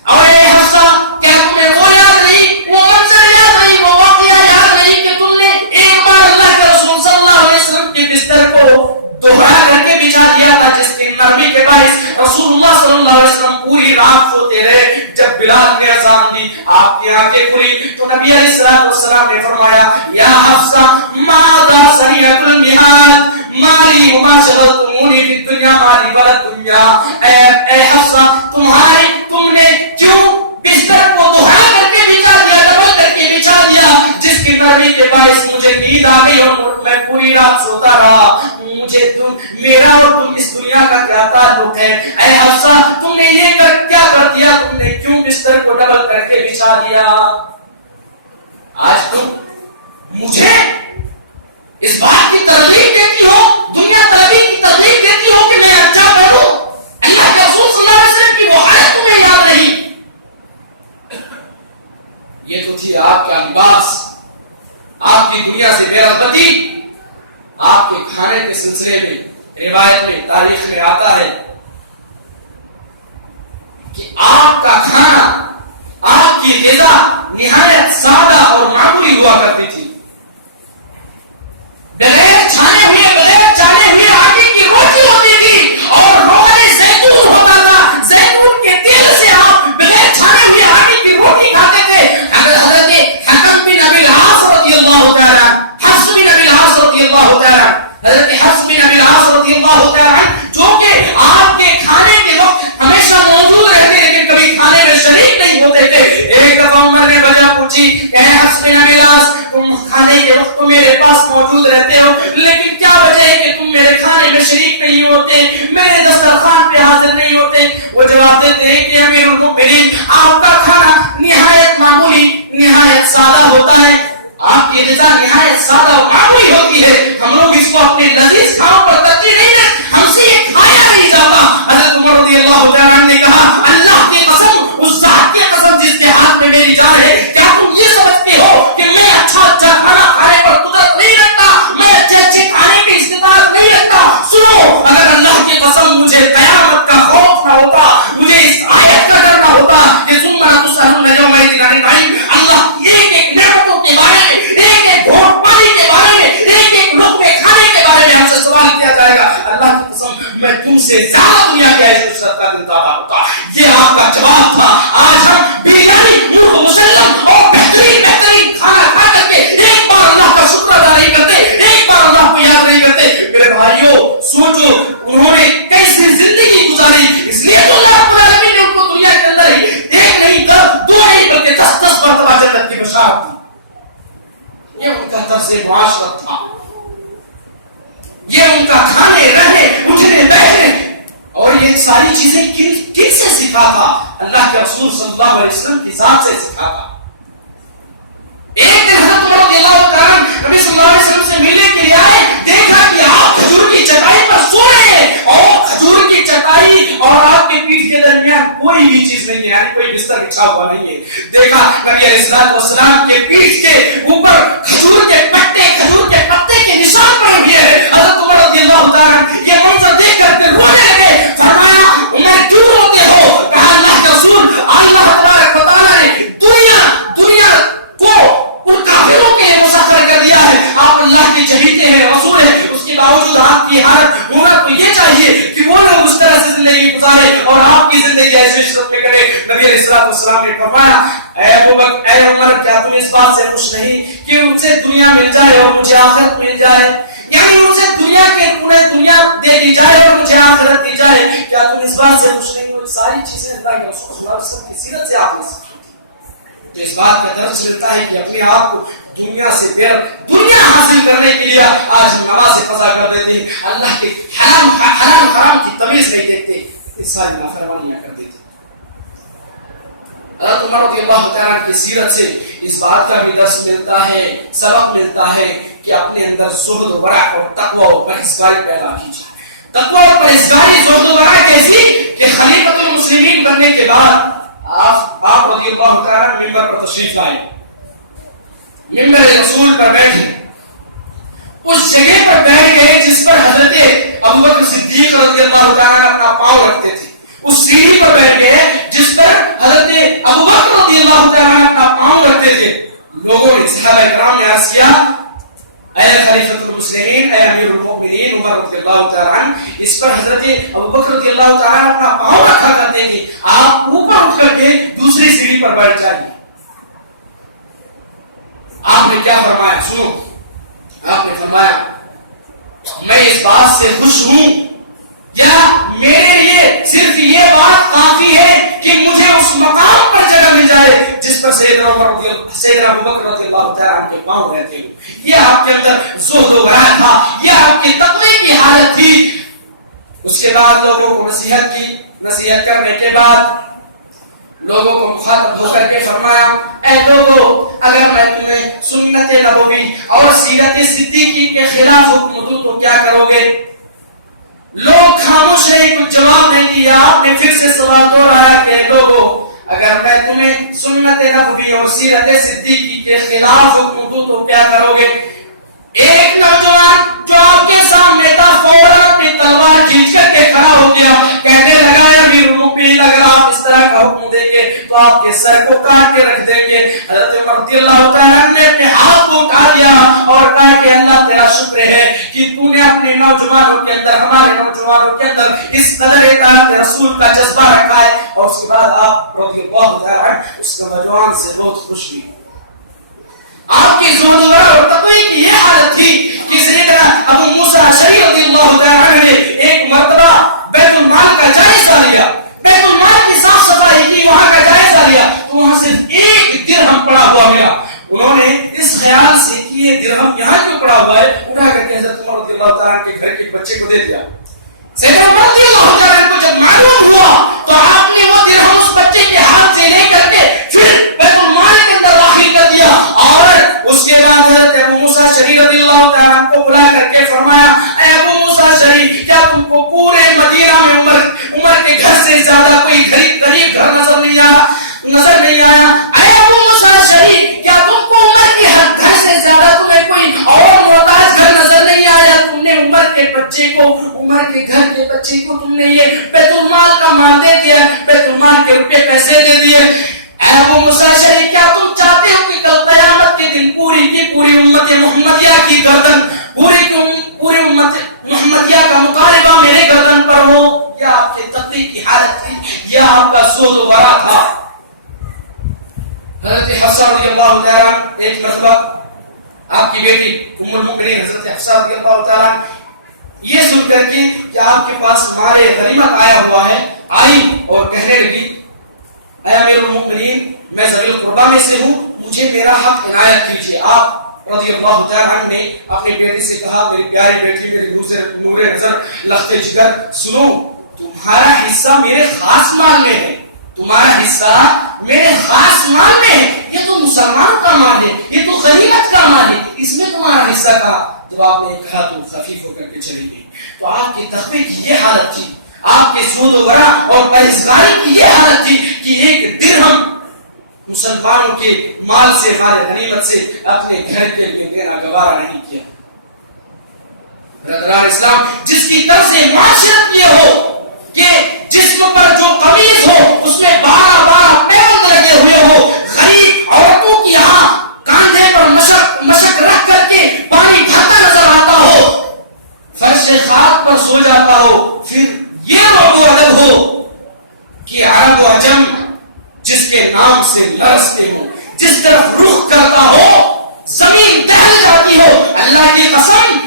اور اے حفصہ، کیا تمہیں وہ یاد نہیں، وہ منظر یاد نہیں، وہ واقعہ یاد نہیں کہ تم نے ایک بار اللہ کے رسول صلی اللہ علیہ وسلم کے بستر کو دوہرا کر کے بچھا دیا تھا، جس کی نرمی کے باعث رسول اللہ صلی اللہ علیہ وسلم پوری رات سوتے رہے؟ جب بلال نے اذان دی، آپ کی آنکھیں کھلی تو نبی علیہ الصلوۃ والسلام نے فرمایا، یا حفصہ ماذا صنعت المہاد مالی وما شغلتمونی فی الدنیا مالی ولا الدنیا. اے حفصہ، تم نے کیوں بستر کو دوہرا کر کے بچھا دیا، ڈبل کر کے بچھا دیا، جس کی نرمی کے باعث مجھے نیند آ گئی اور میں پوری رات سوتا رہا؟ مجھے میرا اور تم اس دنیا کا کیا تعلق ہے؟ اے حفصہ، تم نے یہ کیا کر دیا؟ تم نے کیوں بستر کو ڈبل کر کے بچھا دیا؟ آج تم مجھے اس بات کی ترغیب دیتی ہو، دنیا ترغیب کی ترغیب دیتی ہو کہ میں اچھا کروں، اللہ کے رسول صلی اللہ علیہ وسلم کی وہ حالت تمہیں یاد نہیں؟ یہ تو تھی آپ کا لباس، آپ کی دنیا سے بے رغبتی. آپ کے کھانے کے سلسلے میں روایت میں تاریخ میں آتا ہے کہ آپ کا کھانا، آپ کی غذا نہایت سادہ اور معمولی ہوا کرتی تھی. بغیر چھانے ہوئے آٹے کی روٹی ہوتی تھی اور روغن زیتون ہوتا تھا، زیتون کے تیل سے آپ بغیر چھانے ہوئے آٹے کی روٹی کھاتے تھے. اگر حضرت حکم بن ابی العاص رضی اللہ تعالیٰ، حفص بن ابی العاص رضی اللہ تعالیٰ، حضرت حفص بن ابی العاص رضی اللہ تعالیٰ جو کہ آپ کے کھانے کے وقت ہمیشہ موجود رہتے لیکن کبھی کھانے میں شریک نہیں ہوتے تھے. ایک دفعہ عمر نے وجہ پوچھی کہ حفص بن ابی العاص، تم کھانے کے وقت تو میرے پاس موجود رہتے ہو لیکن کیا وجہ ہے کہ تم میرے کھانے میں شریک نہیں ہوتے، میرے دسترخوان پہ حاضر نہیں ہوتے؟ وہ جواب دیتے ہیں کہ امیر المؤمنین، آپ کا کھانا نہایت معمولی، نہایت سادہ ہوتا ہے، آپ کی غذا نہایت سادہ اور معمولی ہوتی ہے، ہم لوگ اس کو اپنے لذیذ کھانوں پر ترجیح نہیں دیں، ہم سے یہ کھایا نہیں جاتا. حضرت عمر رضی اللہ تعالیٰ نے کہا، اللہ کی قسم، اس ذات کی قسم جس کے ہاتھ میں میری جان ہے، کیا تم یہ سمجھتے ہو کہ میں اچھا کھانا کھانے پر قدرت نہیں رکھتا، میں اچھے کھانے کی استطاعت نہیں رکھتا؟ سنو، اگر اللہ کی قسم مجھے قیامت کا خوف نہ ہوتا، مجھے اس آیت کا ڈر نہ ہوتا کہ ثم لتسألن یومئذ عن النعیم، اللہ ایک نعمتوں کے بارے میں، ایک گھونٹ پانی کے بارے میں، ایک لقمے کھانے کے بارے میں ہم سے سوال کیا جائے گا، اللہ کی قسم میں تم سے زیادہ دنیا کے عزت کا دلتا ہوتا. یہ آپ کا جواب تھا. آج ہم بریانی، مرغ مسلم اور بہترین کھانا کھا کر کے ایک بار اللہ کا شکر ادا نہیں کرتے، ایک بار اللہ کو یاد نہیں کرتے. میرے بھائیوں، سوچو انہوں نے کیسی زندگی گزاری، اس لیے تو اللہ رب العالمین نے ان کو دنیا کے اندر ہی ایک نہیں دو نہیں بلکہ 10 مرتبہ جنت کی بشارت دی. یہ ان کا طرز معاشرت تھا، یہ ان کا کھانے، رہنے، اٹھنے، بیٹھنے، اور یہ ساری چیزیں کن سے سیکھا تھا؟ اللہ کے رسول صلی اللہ علیہ وسلم کی ذات سے سیکھا تھا. ایک دن حضرت عمر رضی اللہ تعالیٰ نبی صلی اللہ علیہ وسلم سے ملنے کے لیے آئے، دیکھا کہ آپ کھجور کی چٹائی پر سو رہے ہیں اور کھجور کی چٹائی اور آپ کے پیٹھ کے درمیان کوئی بھی چیز نہیں ہے، یعنی کوئی بستر بچھا ہوا نہیں ہے. دیکھا نبی علیہ الصلوۃ والسلام کے پیٹھ کے اوپر کھجور کے پتے کے نشان پڑے ہوئے ہیں. حضرت عمر رضی اللہ تعالیٰ یہ منظر دیکھ کر کے رونے لگے. فرمایا، عمر کیوں روتے ہو؟ کہا، اللہ کے رسول، اللہ تبارک و تعالیٰ نے دنیا کو ان کافروں کے لیے مسخر کر دیا ہے. آپ اللہ کے چہیتے ہیں، رسول ہیں، اس کے باوجود آپ کی حالت عمر کو یہ چاہیے کہ وہ لوگ اس طرح سے زندگی گزارے اور آپ کی زندگی ایسی عزت میں کرے. نبی علیہ الصلوۃ والسلام نے فرمایا، اے عمر، کیا تم اس بات سے خوش نہیں کہ ان سے دنیا مل جائے اور مجھے آخرت مل جائے؟ یعنی ان سے دنیا دے دی جائے اور مجھے آخرت دی جائے. کیا تم اس بات سے خوش نہیں؟ وہ ساری چیزیں اللہ کے رسول صلی اللہ علیہ وسلم کی سیرت سے آپ نے سیکھی. تو اس بات کا درس ملتا ہے کہ اپنے آپ کو دنیا سے دنیا حاصل کرنے کے لیے آج ہم نماز فضا کر دیتے ہیں، اللہ کے حرام کی تمیز نہیں دیکھتے، اس ساری نافرمانیاں کر دیتے. حضرت عمر رضی اللہ تعالیٰ کی سیرت سے اس بات کا بھی درس ملتا ہے، سبق ملتا ہے کہ اپنے اندر زہد و ورع اور تقوی و پرہیزگاری پیدا کی جائے. تقوی اور پرہیزگاری، زہد و ورع کیسی کہ خلیفۃ المسلمین بننے کے بعد آپ رضی اللہ تعالی ممبر پر تشریف لائے، ممبر رسول پر بیٹھے، اس جگہ پر بیٹھ گئے جس پر حضرت ابوبکر صدیق رضی اللہ تعالی اپنا پاؤں رکھتے تھے، اس سیڑھی پر بیٹھ گئے جس پر حضرت ابوبکر رضی اللہ تعالی اپنا پاؤں رکھتے تھے۔ لوگوں نے، صحابہ کرام نے عرض کیا، اے خلیفۃ المسلمین، اے امیر المؤمنین عمر رضی اللہ تعالی عنہ، اس پر حضرت ابوبکر رضی اللہ تعالی اپنا پاؤں رکھا کرتے تھے، آپ اوپر اٹھ کر کے دوسری سیڑھی پر بیٹھ جائیے۔ آپ نے کیا فرمایا؟ سنو، آپ نے فرمایا میں اس بات سے خوش ہوں، یا میرے لیے صرف یہ بات کافی ہے کہ مجھے اس مقام پر جگہ مل جائے جس پر سیدنا ابوبکر رضی اللہ تعالیٰ عنہ کے پاؤں رہتے ہوں۔ یہ آپ کے اندر زہد و ورع تھا، یہ آپ کے تقوی کی حالت تھی۔ اس کے بعد لوگوں کو نصیحت کی، نصیحت کرنے کے بعد لوگوں کو مخاطب ہو کر کے فرمایا، اے لوگوں، اگر میں تمہیں سنت نبوی اور سیرت صدیقی کے خلاف حکم دوں تو کیا کرو گے؟ لوگ خاموش رہے، کچھ جواب نہیں دیا۔ آپ نے پھر سے سوال دوہرایا کہ لوگوں، اگر میں تمہیں سنت نبوی اور سیرت صدیقی کے خلاف حکم دوں تو کیا کرو گے؟ ایک نوجوان جو آپ کے سامنے تھا فوراً اپنی تلوار کھینچ کر کے کھڑا ہو گیا، کہنے لگا، یا امیر المؤمنین، اگر آپ اس طرح کا حکم دیں گے تو آپ کے سر کو کاٹ کے رکھ دیں گے۔ حضرت عمر رضی اللہ تعالیٰ نے اپنے ہاتھ کو اٹھا دیا اور کہا کہ اللہ تیرا شکر ہے کہ تو نے اپنے نوجوانوں کے اندر، ہمارے نوجوانوں کے اندر اس قدر اطاعت رسول کا جذبہ رکھا ہے۔ اور اس کے بعد آپ رضی اللہ تعالیٰ اس نوجوان سے بہت خوش ہوئی۔ آپ کی زہد و ورع اور تقوی کی یہ حالت تھی کہ سیدنا ابو موسیٰ اشعری رضی اللہ تعالیٰ عنہ نے ایک مرتبہ بیت المال کا جائزہ لیا، بیت المال کی صاف صفائی کی، وہاں کا جائزہ لیا تو وہاں صرف ایک درہم پڑا ہوا ملا۔ انہوں نے اس خیال سے کہ یہ درہم یہاں کیوں پڑا ہوا ہے، اٹھا کر کے حضرت عمر رضی اللہ تعالیٰ کے گھر کے بچے کو دے دیا۔ سیدنا عمر رضی اللہ تعالیٰ کو جب معلوم ہوا تو آپ نے وہ درہم اس بچے کے ہاتھ سے لے کر کے پھر بیت المال کے اندر داخل کر دیا، اور اس کے بعد حضرت ابو موسیٰ اشعری رضی اللہ تعالیٰ کو بلا کر کے فرمایا، اے ابو موسیٰ اشعری، کیا تم کو پورے مدینہ میں عمر کے گھر سے زیادہ کوئی غریب گھر نظر نہیں آیا؟ اے ابو موسیٰ اشعری، کیا تم کو عمر کے گھر سے زیادہ تمہیں کوئی اور محتاج گھر نظر نہیں آیا؟ تم نے عمر کے گھر کے بچے کو تم نے یہ بیت المال کا مال دے دیا، بیت المال کے روپے پیسے دے دیے۔ اے ابو موسیٰ اشعری، کیا تم چاہتے ہو کہ کل قیامت کے دن پوری کی پوری امت محمدیہ کی گردن، پوری امت محمدیہ کا مطالبہ میرے گردن پر ہو؟ یہ آپ کے تقوی کی حالت تھی، یہ آپ کا زہد و ورع تھا۔ حضرت حفصہ رضی اللہ تعالیٰ ایک مرتبہ آپ کی بیٹی ام المؤمنین حضرت حفصہ رضی اللہ تعالیٰ یہ سن کر کے کہ آپ کے پاس مال غنیمت آیا ہوا ہے، آئی اور کہنے لگی، اے امیر المؤمنین، میں ذوی القربیٰ میں سے ہوں، مجھے میرا حق عنایت کیجیے۔ آپ رضی اللہ تعالیٰ عنہ نے اپنی بیٹی سے کہا، میری پیاری بیٹی، میری نور نظر، لخت جگر، سنو، تمہارا حصہ میرے خاص مال میں ہے، تمہارا حصہ میرے خاص مال میں ہے، یہ تو مسلمان کا مال ہے، یہ تو غنیمت کا مال ہے، اس میں تمہارا حصہ کہا۔ جب آپ نے کہا تو خفیف ہو کر کے چلی گئی۔ تو آپ کی تقوی کی یہ حالت تھی، آپ کے زہد و ورع اور پرہیزگاری کی یہ حالت تھی کہ ایک درہم مسلمانوں کے مال سے، مال غنیمت سے اپنے گھر کے لیے دینا گوارا نہیں کیا۔ برادران اسلام، جس کی طرز معاشرت یہ ہو کہ جسم پر جو قمیض ہو اس میں 12 پیوند لگے ہوئے ہو، غریب عورتوں کی یہاں کاندھے پر مشک رکھ کر کے پانی بھرتا نظر آتا ہو، فرش خاک پر سو جاتا ہو، پھر یہ روگ و ادب ہو کہ عرب و عجم جس کے نام سے لرزتے ہو، جس طرف رخ کرتا ہو زمین دہل جاتی ہو۔ اللہ کی قسم،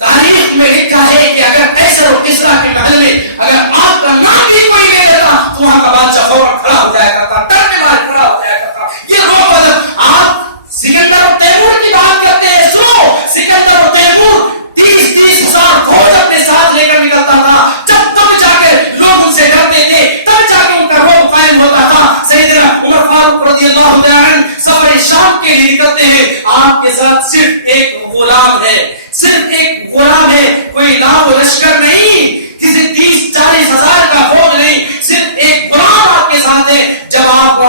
تاریخ میں لکھا ہے کہ اگر قیصر و کسریٰ کے محل میں اگر آپ کا نام بھی کوئی لے لیتا تو وہاں کا بادشاہ فوراً کھڑا ہو جایا کرتا، ڈرنے والے کھڑا ہو جایا کرتا۔ یہ روگ و ادب۔ آپ سکندر و تیمور کی بات کرتے ہیں، سنو، سکندر و تیمور 30 ہزار فوج اپنے ساتھ لے کر نکلتا تھا، جب تب جا کے لوگ ان سے ڈرتے تھے، تب جا کے ان کا روب قائم ہوتا تھا۔ سیدنا عمر فاروق رضی اللہ عنہ سفر شام کے لیے نکلتے ہیں، آپ کے ساتھ صرف ایک غلام ہے، صرف ایک غلام ہے، کوئی نام و لشکر نہیں، کسی 30-40 ہزار کا فوج نہیں، صرف ایک غلام آپ کے ساتھ ہے۔ جب آپ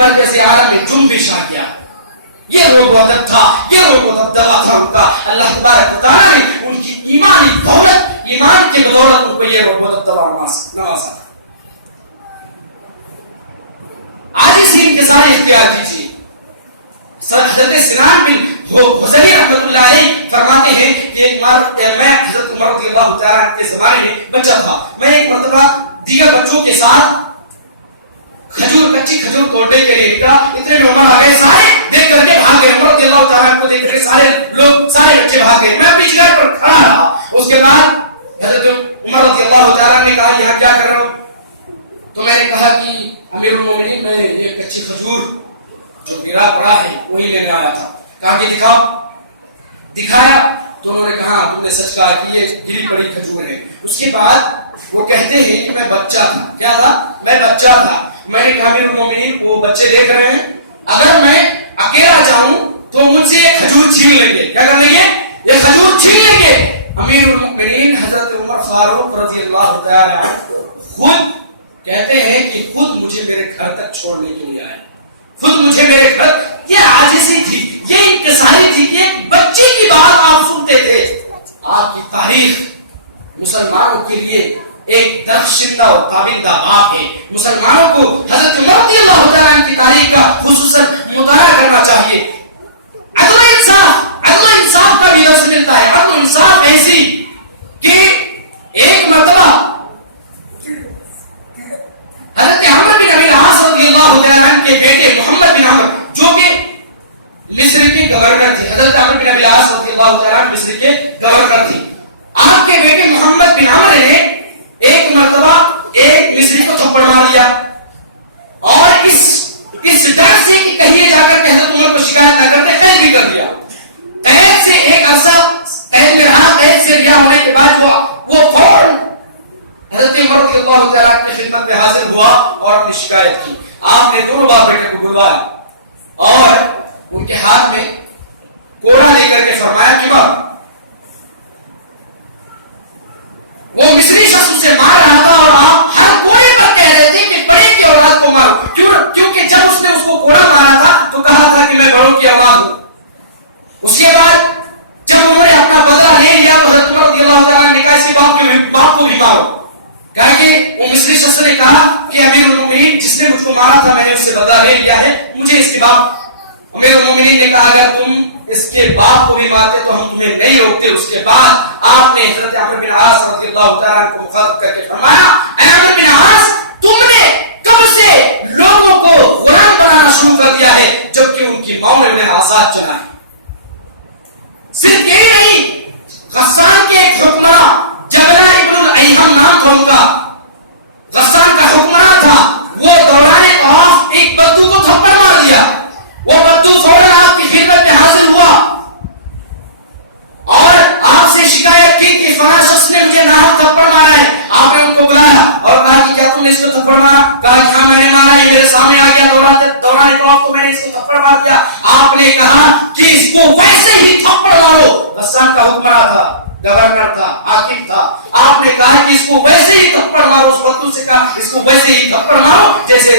مرکز عالم میں جنبش آ گیا. یہ روگ و ادب تھا, یہ روگ و دبدبا تھا ان کا. اللہ تبارک و تعالیٰ نے ان کی ایمانی دولت, ایمان کی بدولت ان کو یہ روگ و دبدبا نوازا. آج اس دین کے سارے اختیار کیجیے. حضرت سنان بن حضری رحمۃ اللہ علیہ فرماتے ہیں کہ ایک بار میں حضرت عمر رضی اللہ تعالیٰ عنہ کے زمانے میں بچہ تھا. میں ایک مرتبہ دیگر بچوں کے ساتھ کچی کھجور توڑنے کے لیے نکلا. اتنے میں عمر آ گئے, سارے دیکھ کر کے بھاگ گئے. عمر رضی اللہ تعالیٰ عنہ کو دیکھ کر سارے لوگ, سارے بچے بھاگ گئے. میں پیچھے پر کھڑا رہا. اس کے بعد حضرت عمر رضی اللہ تعالیٰ نے کہا یہاں کیا کر رہا ہوں؟ تو میں نے کہا کہ امیر المومنین میں یہ کچی کھجور جو گرا پڑا ہے وہی لینے آیا تھا. کہا کہ دکھاؤ. دکھایا تو انہوں نے کہا تم نے سچ کہا کہ یہ گری پڑی کھجور ہے. اس کے بعد وہ کہتے ہیں کہ میں بچہ تھا. کیا تھا؟ میں بچہ تھا. میں نے کہا امیر المومنین وہ بچے دیکھ رہے ہیں, اگر میں اکیلا جاؤں تو مجھ سے یہ کھجور چھین لیں گے. کیا کر لیں گے؟ یہ کھجور چھین لیں گے. امیر المومنین حضرت عمر فاروق رضی اللہ تعالی عنہ خود کہتے ہیں کہ خود مجھے میرے گھر تک چھوڑنے کے لیے آئے. خود مجھے میرے گھر. یہ عاجزی تھی, یہ انکساری تھی کہ ایک بچے کی بات آپ سنتے تھے. آپ کی تاریخ مسلمانوں کے لیے ایک درخشندہ اور تابندہ باپ ہے. مسلمانوں کو حضرت عمر رضی اللہ تعالیٰ عنہ کی تاریخ کا خصوصاً مطالعہ کرنا چاہیے. عدل و انصاف کا بھی درس ملتا ہے. عدل و انصاف ایسی کہ ایک مرتبہ حضرت عمر بن ابی العاص رضی اللہ تعالیٰ عنہ کے بیٹے محمد بن عمر جو کہ مصر کے گورنر تھے. حضرت عمر بن ابی العاص رضی اللہ تعالیٰ عنہ مصر کے گورنر تھے. آپ کے بیٹے محمد بن عمر نے ایک مرتبہ ایک مصری کو تھپڑ مار دیا, اور اس ڈر سے کہ کہیں جا کر حضرت عمر کو شکایت نہ کرتے قید بھی کر دیا. قید سے ایک عرصہ قید میں رہا. قید سے رہا ہونے کے بعد وہ فوراً حضرت عمر رضی اللہ تعالیٰ کی خدمت میں حاضر ہوا اور اپنی شکایت کی. آپ نے دونوں باپ بیٹے کو بلوایا اور ان کے ہاتھ میں کوڑا لے کر کے فرمایا کہ وہ مصری شخص اسے مار رہا تھا اور آپ ہر کوڑے پر کہہ رہے تھے کہ بڑے کی اولاد کو مارو. کیونکہ جب اس نے اس کو کوڑا مارا تھا تو کہا تھا کہ میں بڑوں کی اولاد ہوں. اس کے بعد جب انہوں نے اپنا بدلہ لے لیا تو حضرت عمر رضی اللہ تعالیٰ نے کہا اس کے باپ کو بھی مارو. کہا کہ وہ مصری شخص نے کہا کہ امیر المومنین جس نے مجھ کو مارا تھا میں نے اس سے بدلہ لے لیا ہے, مجھے اس کے باپ. امیر المومنین نے کہا اگر تم اس کے باپ کو بھی مارتے تو ہم تمہیں نہیں روکتے. اس کے بعد آپ نے حضرت عمرو بن عاص رضی اللہ تعالیٰ کو مخاطب کر کے فرمایا اے عمرو بن عاص تم نے کب سے لوگوں کو غلام بنانا شروع کر دیا ہے جبکہ ان کی ماں نے انہیں آزاد چنا ہے. صرف یہی نہیں, غسان کے ایک حکمراں جبلہ ابن الایہم نام تھا ان کا, غسان کا حکمراں تھا, وہ دوران طواف ایک بدو کو تھپڑ مار دیا. وہ بدو فوراً آپ کی خدمت میں حاضر ہوا اور آپ سے شکایت کی کہ فلاں شخص نے مجھے ناحق تھپڑ مارا ہے. آپ نے ان کو بلایا اور کہا کہ کیا تم نے اس کو تھپڑ مارا؟ کہا کہ ہاں میں نے مارا, یہ میرے سامنے آ گیا دوران طواف تو میں نے اس کو تھپڑ مار دیا. آپ نے کہا کہ اس کو ویسے ہی تھپڑ مارو. غسان کا حکمراں تھا, گورنر تھا, حاکم تھا. آپ نے کہا کہ اس کو ویسے ہی تھپڑ مارو. اس بدو سے کہا اس کو ویسے ہی تھپڑ مارو جیسے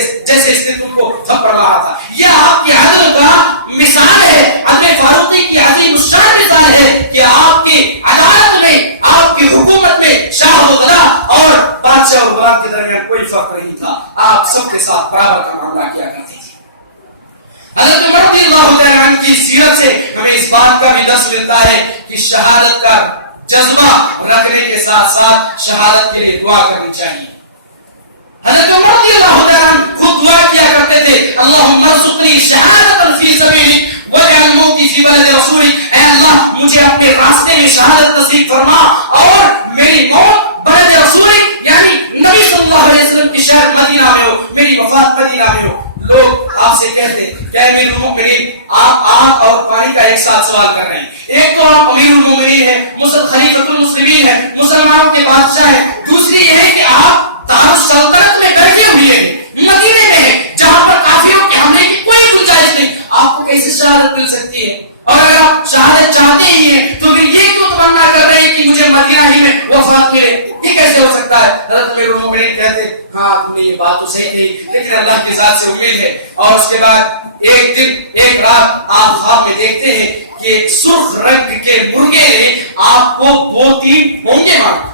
اس نے تم کو تھپڑ مارا تھا. یہ آپ کی عدل کا مثال ہے, عدل فاروقی کی عظیم الشان مثال ہے کہ آپ کی عدالت میں, آپ کی حکومت میں شاہ و غلہ اور بادشاہ اور غلام کے درمیان کوئی فرق نہیں تھا. آپ سب کے ساتھ برابر کا معاملہ کیا کرتے تھے. حضرت عمر رضی اللہ تعالیٰ عنہ کی سیرت سے ہمیں اس بات کا بھی درس ملتا ہے کہ شہادت کا جذبہ رکھنے کے ساتھ ساتھ شہادت کے لیے دعا کرنی چاہیے. حضرت عمر رضی اللہ تعالیٰ عنہ خود دعا کیا کرتے تھے اللہم ارزقنی شہادۃ فی سبیلک واجعل موتی فی بلد رسولک. اے اللہ مجھے اپنے راستے میں شہادت نصیب فرما اور میری موت بلد رسولک یعنی نبی صلی اللہ علیہ وسلم کی شہر مدینہ میں ہو, میری وفات مدینہ میں ہو. لوگ آپ سے کہتے ہیں کہ امیر المومنین آپ آگ اور پانی کا ایک ساتھ سوال کر رہے ہیں. ایک تو آپ امیر المومنین ہیں, خلیفۃ المسلمین ہیں, مسلمانوں کے بادشاہ ہیں. دوسری یہ ہے کہ آپ سلطنت میں بیٹھے ہوئے ہیں, مدینے میں ہیں جہاں پر کافروں کے حملے کی کوئی گنجائش نہیں. آپ کو کیسے شہادت مل سکتی ہے؟ اور اگر آپ شہادت چاہتے ہی ہیں تو پھر یہ کیوں تمنا کر رہے ہیں کہ مجھے مدینہ ہی میں وفات ملے؟ یہ کیسے ہو سکتا ہے؟ حضرت امیر المومنین کہتے ہاں تم نے یہ بات تو صحیح تھی تھی، لیکن اللہ کی ذات سے امید ہے. اور اس کے بعد ایک دن ایک رات آپ خواب میں دیکھتے ہیں کہ ایک سرخ رنگ کے مرغے نے آپ کو 2-3 مونگے مارے.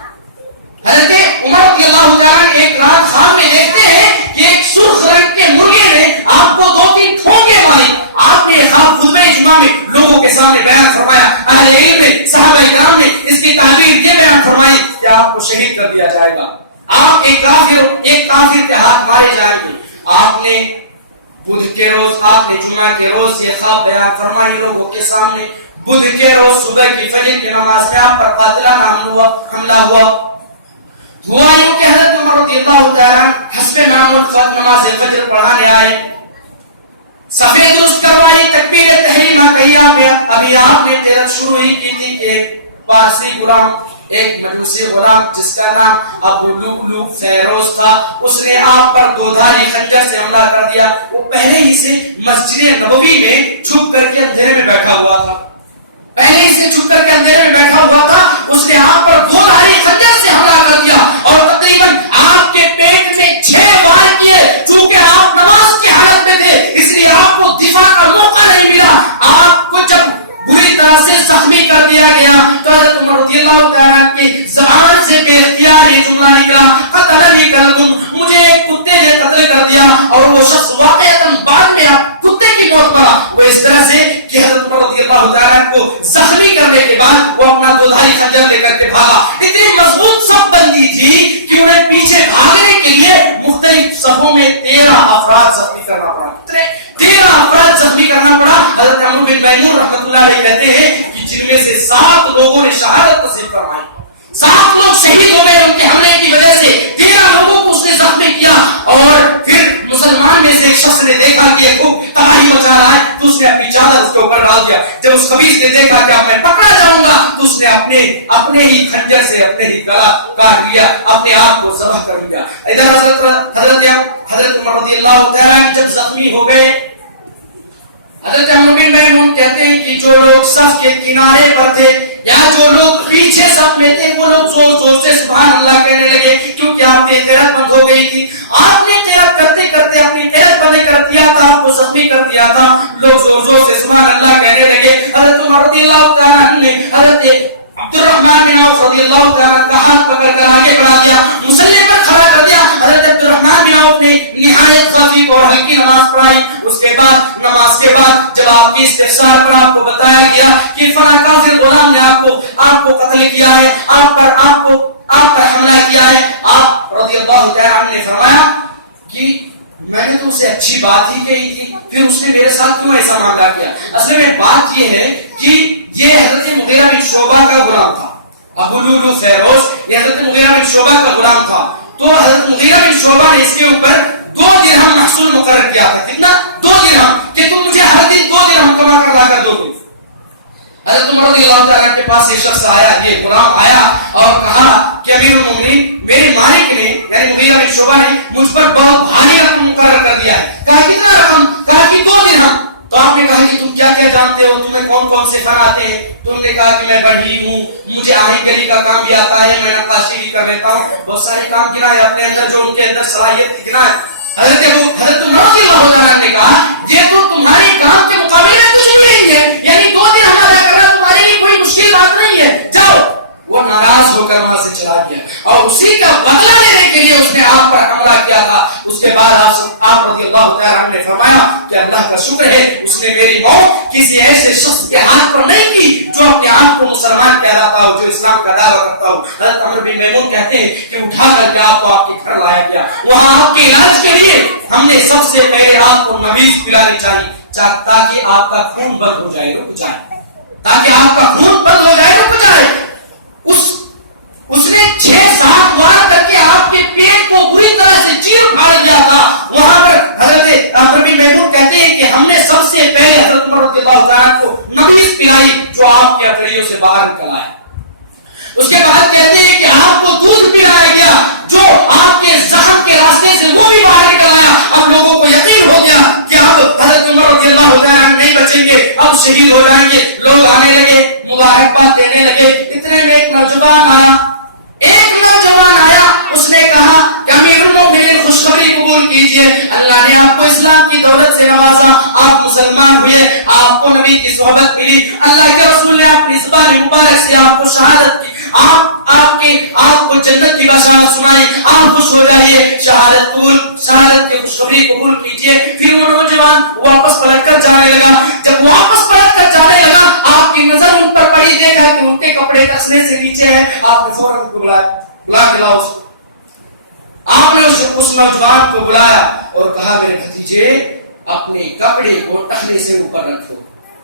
حضرت عمر رضی اللہ تعالیٰ ایک رات خواب میں دیکھتے ہیں کہ ایک سرخ رنگ کے مرغے نے آپ کو 2-3 ٹھونگے ماری. آپ نے خواب خطبہ جمعہ میں لوگوں کے سامنے بیان فرمایا. اہل علم نے، صحابہ کرام نے اس کی تعبیر یہ بیان فرمائی کہ آپ کو شہید کر دیا جائے گا. آپ ایک کافر کے ہاتھ مارے جائیں گے. آپ نے بدھ کے روز، آپ نے جمعہ کے روز یہ خواب بیان فرمائی لوگوں کے سامنے. بدھ کے روز صبح کی فجر کی نماز میں آپ پر قاتلانہ حملہ ہوا یوں کہ حضرت عمر رضی اللہ تعالیٰ حسب معمول نماز فجر پڑھانے آئے، صفحے درست کروائی، تکبیر تحریمہ کہی. ابھی آپ نے تلاوت شروع ہی کی تھی کہ پارسی غلام، ایک مجوسی غلام جس کا نام ابو لؤلؤ فیروز تھا، اس نے آپ پر 2 دھاری خنجر سے حملہ کر دیا. وہ پہلے ہی سے مسجد نبوی میں چھپ کر کے اندھیرے میں بیٹھا ہوا تھا. اس نے آپ پر 2 دھاری خنجر سے حملہ کر دیا اور تقریباً آپ کے پیٹ میں 6 وار کیے. چونکہ آپ نماز کی حالت میں تھے اس لیے آپ کو دفاع کا موقع نہیں ملا. آپ کو جب بری طرح سے زخمی کر دیا گیا تو حضرت عمر رضی اللہ تعالیٰ کی زبان سے بے اختیار یہ جملہ نکلا، قتلنی کلب، مجھے ایک کتے نے قتل کر دیا. اور وہ شخص واقعتاً بعد میں کتے کی موت پڑا. وہ اس طرح سے کہ حضرت عمر رضی اللہ تعالیٰ کو زخمی کرنے کے بعد وہ اپنا 2 دھاری خنجر لے کر کے بھاگا. اتنی مضبوط صف بندی تھی کہ انہیں پیچھے بھاگنے کے لیے مختلف صفوں میں 13 افراد زخمی کرنا پڑا. 13 افراد زخمی کرنا پڑا. حضرت عمرو بن میمون رحمۃ اللہ علیہ کہتے ہیں کہ جن میں سے 7 لوگوں نے شہادت نصیب کروائی. 7 لوگ شہید ہو گئے ان کے حملے کی وجہ سے. 13 لوگوں کو اس نے زخمی کیا. اور پھر مسلمان میں سے ایک شخص نے دیکھا کہ خوب تباہی مچا رہا ہے تو اس نے اپنی چادر اس کے اوپر ڈال دیا. جب اس خبیث نے دیکھا کہ اب میں پکڑا جاؤں گا تو اس نے اپنے ہی خنجر سے اپنے ہی گلا کاٹ لیا، اپنے آپ کو ذبح کر دیا. ادھر حضرت عمر رضی اللہ تعالیٰ جب زخمی ہو گئے، حضرت عمرو بن میمون کہتے ہیں کہ جو لوگ صف کے کنارے پر تھے یا جو لوگ پیچھے صف میں تھے وہ لوگ زور زور سے سبحان اللہ کہنے لگے، کیونکہ آپ کی تیرت بند ہو گئی تھی. آپ نے تیرت کرتے کرتے اپنی تیرت بند کر دیا تھا، آپ کو زخمی کر دیا تھا. لوگ زور زور سے سبحان اللہ کہنے لگے. حضرت عمر رضی اللہ تعالیٰ نے حضرت عبد الرحمن بن عوف رضی اللہ تعالیٰ کا ہاتھ پکڑ کر آگے بڑھا دیا، مصلی پر کھڑا کر دیا. حضرت عبد الرحمن بن عوف نے نہایت خفیف اور ہلکی نماز پڑھائی. اس کے بعد نماز کے بعد جب آپ کی استفسار پر آپ کو بتایا گیا کہ فلاں کافر غلام نے آپ کو قتل کیا ہے، آپ پر حملہ کیا ہے، آپ رضی اللہ تعالیٰ نے فرمایا کہ میں نے تو اسے اچھی بات ہی کہی تھی، پھر اس نے میرے ساتھ کیوں ایسا معاملہ کیا؟ اصل میں بات یہ ہے کہ یہ حضرت مغیرہ بن شعبہ کا غلام تھا. ابو لؤلؤ فیروز یہ حضرت مغیرہ بن شعبہ کا غلام تھا. تو حضرت مغیرہ بن شعبہ نے اس کے اوپر 2 درہم محصول مقرر کیا تھا. کتنا؟ 2 درہم، کہ تم مجھے ہر دن 2 درہم کما کر لا کر دو گے. حضرت عمر رضی اللہ تعالیٰ کے پاس ایک شخص آیا، یہ غلام آیا اور کہا کہ امیر المومنین میرے مالک نے یعنی مغیرہ بن شعبہ نے مجھ پر بہت بھاری رقم مقرر کر دیا ہے. کہا کتنا رقم؟ کہا کہ 2 درہم. تو آپ نے کہا کہ تم کیا کیا جانتے ہو، تمہیں کون کون سے کام آتے ہیں؟ تم نے کہا کہ میں بڑھی ہوں، مجھے آہن گلی کا کام بھی آتا ہے، میں نقاشی بھی کر لیتا ہوں. بہت سارے کام گنائے اپنے اندر جو ان کے اندر صلاحیت تھی گنائے. حضرت عمر رضی اللہ تعالیٰ نے کہا یہ تو تمہارے کام کے مقابلے میں کچھ بھی نہیں ہے، یعنی 2 درہم ادا کرنا تمہارے لیے کوئی مشکل بات نہیں ہے، جاؤ. وہ ناراض ہو کر وہاں سے چلا گیا اور اسی کا بدلہ لینے کے لیے اس نے آپ پر حملہ کیا تھا. اس کے بعد آپ رضی اللہ تعالیٰ نے فرمایا کہ اللہ کا شکر ہے اس نے میری موت کسی ایسے شخص کے ہاتھ پر نہیں کی جو اپنے آپ کو مسلمان کہلاتا ہو، جو اسلام کا دعویٰ کرتا ہو. حضرت عمرو بن میمون کہتے ہیں کہ اٹھا کر کے آپ کو آپ کے گھر لایا گیا. وہاں آپ کے علاج کے لیے ہم نے سب سے پہلے آپ کو نبیذ پلانی چاہیے تاکہ آپ کا خون بند ہو جائے، رک جائے، تاکہ آپ کا خون بند ہو جائے، رک جائے. اس نے 6-7 بار کر کے آپ کے پیٹ کو بری طرح سے چیر پھاڑ دیا تھا. وہاں پر حضرت عمرو بن میمون کہتے ہیں کہ ہم نے سب سے پہلے حضرت عمر رضی اللہ تعالیٰ کو نبیذ پلائی جو آپ کی ہتھیلیوں سے باہر نکل آئے. اس کے بعد کہتے ہیں کہ آپ کو دودھ پلایا گیا جو آپ کے زخم کے راستے سے وہ بھی باہر نکل آیا. اب لوگوں کو یقین ہو گیا کہ اب حضرت عمر رضی اللہ تعالیٰ نہیں بچیں گے، اب شہید ہو جائیں گے. لوگ آنے لگے، مبارکباد دینے لگے. اتنے میں ایک نوجوان آیا، اس نے کہا کہ امیر المومنین خوشخبری قبول کیجئے، اللہ نے آپ کو اسلام کی دولت سے نوازا، آپ مسلمان ہوئے، آپ کو نبی کی صحبت ملی، اللہ کے رسول نے اپنی زبان مبارک سے آپ کو شہادت کی، آپ کو جنت کی بشارت سنائی، آپ خوش ہو جائیے، شہادت کی خوشخبری قبول کیجیے۔ پھر وہ نوجوان واپس پلٹ کر جانے لگا، جب واپس پلٹ کر جانے لگا آپ کی نظر ان پر پڑی، دیکھا کہ ان کے کپڑے ٹخنے سے نیچے ہیں، آپ نے فوراً ان کو بلا کے لاؤ۔ آپ نے اس نوجوان کو بلایا اور کہا میرے بھتیجے اپنے کپڑے کو ٹخنے سے اوپر رکھو۔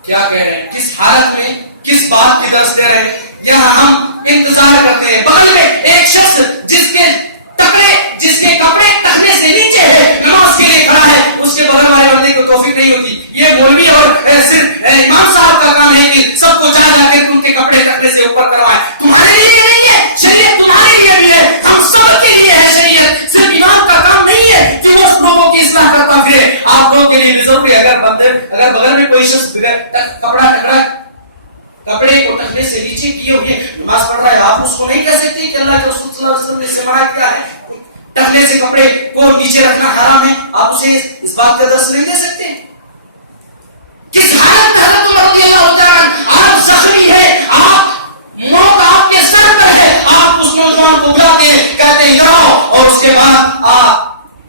کیا کہہ رہے ہیں؟ کس حالت میں کس بات کی درس دے رہے ہیں؟ یہاں ہم انتظار کرتے ہیں، بغل میں ایک شخص جس کے کپڑے ٹخنے سے نیچے ہے نماز کے لیے کھڑا ہے، اس کے بغل والے بندے کو توفیق نہیں ہوتی۔ یہ مولوی اور صرف امام صاحب کا کام ہے کہ سب کو جا کے ان کے کپڑے ٹخنے سے اوپر کروائیں۔ تمہارے لیے نہیں ہے شریعت، تمہارے لیے بھی ہے، ہم سب کے لیے ہے شریعت، صرف امام کا کام نہیں ہے کہ وہ لوگوں کی اصلاح کرتا پھرے، آپ لوگوں کے لیے بھی ضروری ہے۔ اگر بغل میں کوئی شخص کپڑے کو ٹخنے سے نیچے کیے ہوئے نماز پڑھ رہا ہے، آپ اس کو نہیں کہہ سکتے کہ اللہ کے رسول صلی اللہ علیہ وسلم نے اس سے منع کیا ہے، ٹخنے سے کپڑے کو نیچے رکھنا حرام ہے، آپ اسے اس بات کا درس نہیں دے سکتے؟ کس حالت میں حضرت عمر رضی اللہ تعالیٰ عنہ، آپ زخمی ہے، موت آپ کے سر پر ہے، آپ اس نوجوان کو بلاتے ہیں، کہتے ہیں جاؤ، اور اس کے بعد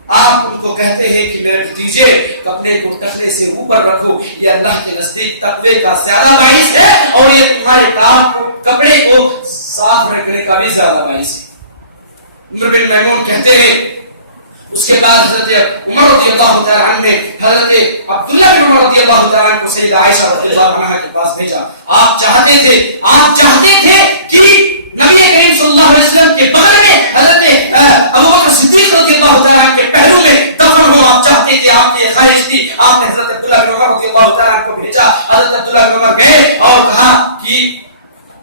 آپ ان کو کہتے ہیں کہ میرے بھتیجے کپڑے کو ٹخنے سے اوپر رکھو، یہ اللہ کے نزدیک تقوی کا زیادہ باعث ہے، اور یہ تمہارے کپڑے کو صاف رکھنے کا بھی زیادہ باعث ہے۔ عمر بن میمون کہتے ہیں، اس کے بعد حضرت عمر رضی اللہ تعالیٰ عنہ نے حضرت عبداللہ بن عمر رضی اللہ تعالیٰ عنہ کو سیدہ عائشہ رضی اللہ عنہا کے پاس بھیجا۔ آپ چاہتے تھے کہ نبی کریم صلی اللہ علیہ وسلم کے بغل میں حضرت ابوبکر صدیق رضی اللہ تعالیٰ عنہ کے پہلو میں دفن ہو، آپ چاہتے تھے، آپ کی خواہش تھی۔ آپ نے حضرت عبداللہ بن عمر رضی اللہ تعالیٰ عنہ کو بھیجا، حضرت عبداللہ بن عمر گئے اور کہا کہ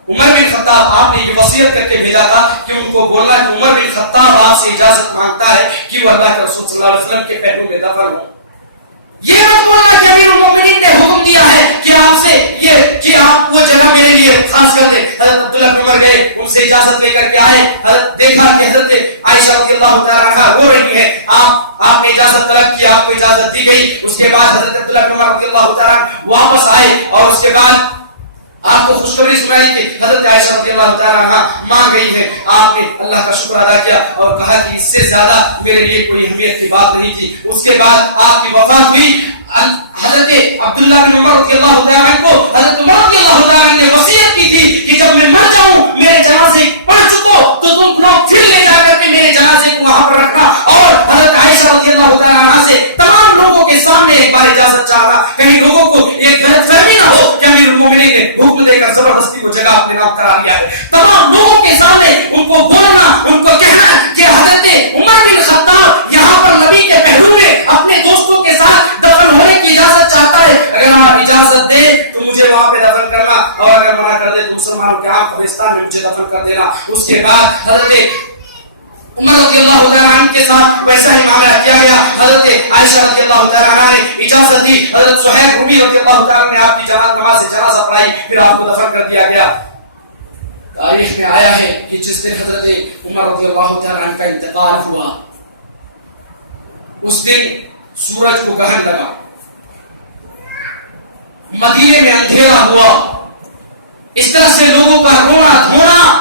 عمر بن خطاب، آپ نے یہ وصیت کر کے بھیجا تھا کہ ان کو بولنا کہ عمر بن خطاب آپ سے اجازت مانگتا ہے کہ وہ اللہ کے رسول صلی اللہ علیہ وسلم کے پہلو میں دفن ہو۔ یہ مت بولنا کہ امیر المومنین نے حکم دیا ہے کہ آپ سے کہ آپ وہ جگہ میرے لیے خاص کر دیں۔ حضرت عبداللہ بن عمر گئے، ان سے اجازت لے کر کے آئے، دیکھا کہ حضرت عائشہ رضی اللہ تعالیٰ عنہا رو رہی ہے، آپ نے اجازت طلب کی، آپ کو اجازت دی گئی۔ اس کے بعد حضرت عبداللہ بن عمر رضی اللہ تعالیٰ عنہ واپس آئے، اور اس کے بعد آپ کو خوشخبری سنائی کہ حضرت عائشہ رضی اللہ تعالیٰ عنہا مان گئی ہے۔ آپ نے اللہ کا شکر ادا کیا اور کہا کہ اس سے زیادہ میرے لیے کوئی اہمیت کی بات نہیں تھی۔ اس کے بعد آپ کی وفات ہوئی۔ حضرت عبداللہ بن عمر رضی اللہ تعالیٰ عنہ کو حضرت عمر رضی اللہ تعالیٰ عنہ نے وصیت کی تھی کہ جب میں مر جاؤں، میرے جنازے پڑھ چکو تو تم لوگ پھر لے جا کر کے میرے جنازے کو وہاں پر رکھنا، اور حضرت عائشہ رضی اللہ تعالیٰ عنہ سے تمام لوگوں کے سامنے ایک بار اجازت چاہا، کہیں لوگوں کو ایک غلط فہمی نہ ہو کہ امیر المومنین نے حکم دے کر زبردستی وہ جگہ اپنے نام کرا لیا ہے۔ تمام لوگوں کے سامنے ان کو بولنا، ان کو کہنا کہ حضرت عمر بن خطاب یہاں پر نبی کے پہلو میں اپنے دوستوں کے ساتھ دفن ہونے کی اجازت چاہتا ہے، اگر آپ اجازت دے تو مجھے وہاں پہ دفن کرنا، اور اگر منع کر دے تو مسلمانوں کے عام قبرستان میں مجھے دفن کر دینا۔ اس کے بعد حضرت عمر رضی اللہ تعالیٰ عنہ کے ساتھ ویسا ہی معاملہ کیا گیا۔ حضرت عائشہ رضی اللہ تعالیٰ عنہ نے اجازت دی، حضرت سہیل رومی رضی اللہ تعالیٰ عنہ نے آپ کی نماز جنازہ پڑھائی، پھر آپ کو دفن کر دیا گیا۔ تاریخ میں آیا ہے کہ جس دن حضرت عمر رضی اللہ تعالیٰ عنہ کا انتقال ہوا، اس دن سورج کو گرہن لگا، مدینے میں اندھیرا ہوا، اس طرح سے لوگوں کا رونا دھونا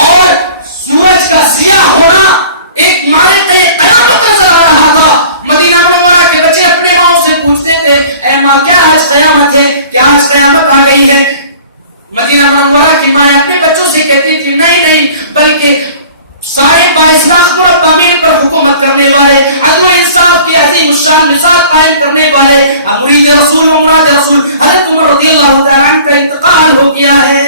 اور سورج کا سیاہ ہونا ایک مالک قیامت نظر آ رہا تھا۔ مدینہ منورہ کے بچے اپنے ماں سے پوچھتے تھے، اے ماں کیا آج قیامت ہے، کیا آج قیامت آ گئی ہے؟ مدینہ منورہ کی ماں اپنے بچوں سے کہتی تھی نہیں، بلکہ سارے 22 لاکھ پر تعمیر پر حکومت کرنے والے، عدل و انصاف کی عظیم الشان مثال قائم کرنے والے مرید رسول مراد رسول حضرت عمر رضی اللہ تعالیٰ عنہ کا انتقال ہو گیا ہے۔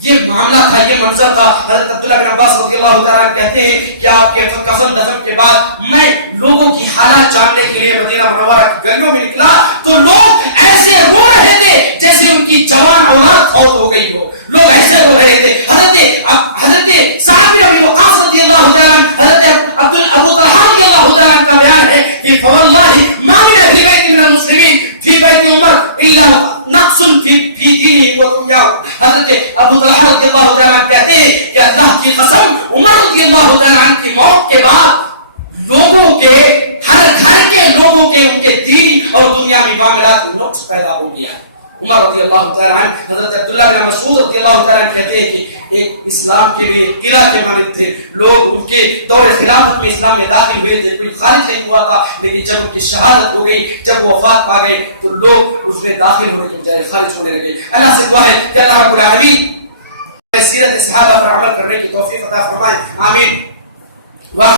یہ معاملہ تھا، یہ منظر تھا۔ حضرت عبداللہ بن عباس رضی اللہ تعالیٰ کہتے ہیں کہ آپ کے کفن دفن کے بعد میں لوگوں کی حالات جاننے کے لیے مدینہ منورہ کی گلیوں میں نکلا تو لوگ ایسے رو رہے تھے جیسے ان کی جوان اولاد فوت ہو گئی ہو، لوگ ایسے رو رہے تھے۔ حضرت صحابی ابی وقاص رضی اللہ تعالیٰ حضرت ابو طلحہ رضی اللہ تعالیٰ کا بیان ہے کہ فواللہ ما من اہل بیت من المسلمین فی بیت عمر الا نقص فی دینہ و دنیاہ۔ حضرت ابو طلحہ رضی اللہ تعالیٰ کہتے ہیں کہ اللہ کی قسم، عمر رضی اللہ تعالیٰ عنہ کی موت کے بعد لوگوں کے ہر گھر عمر رضی اللہ تعالیٰ عنہ، حضرت عبداللہ بن مسعود رضی اللہ تعالیٰ عنہ کہتے ہیں کہ ایک اسلام کے لیے قلعہ کے مانند تھے لوگ، ان کے دور خلافت میں اسلام میں داخل ہوئے تھے، کوئی خارج نہیں ہوا تھا، لیکن جب ان کی شہادت ہو گئی، جب وہ وفات پا گئے تو لوگ اس میں داخل ہونے کے بجائے خارج ہونے لگے۔ اللہ سے دعا ہے کہ اللہ رب العالمین سیرت صحابہ پر عمل کرنے کی توفیق عطا فرمائے، آمین۔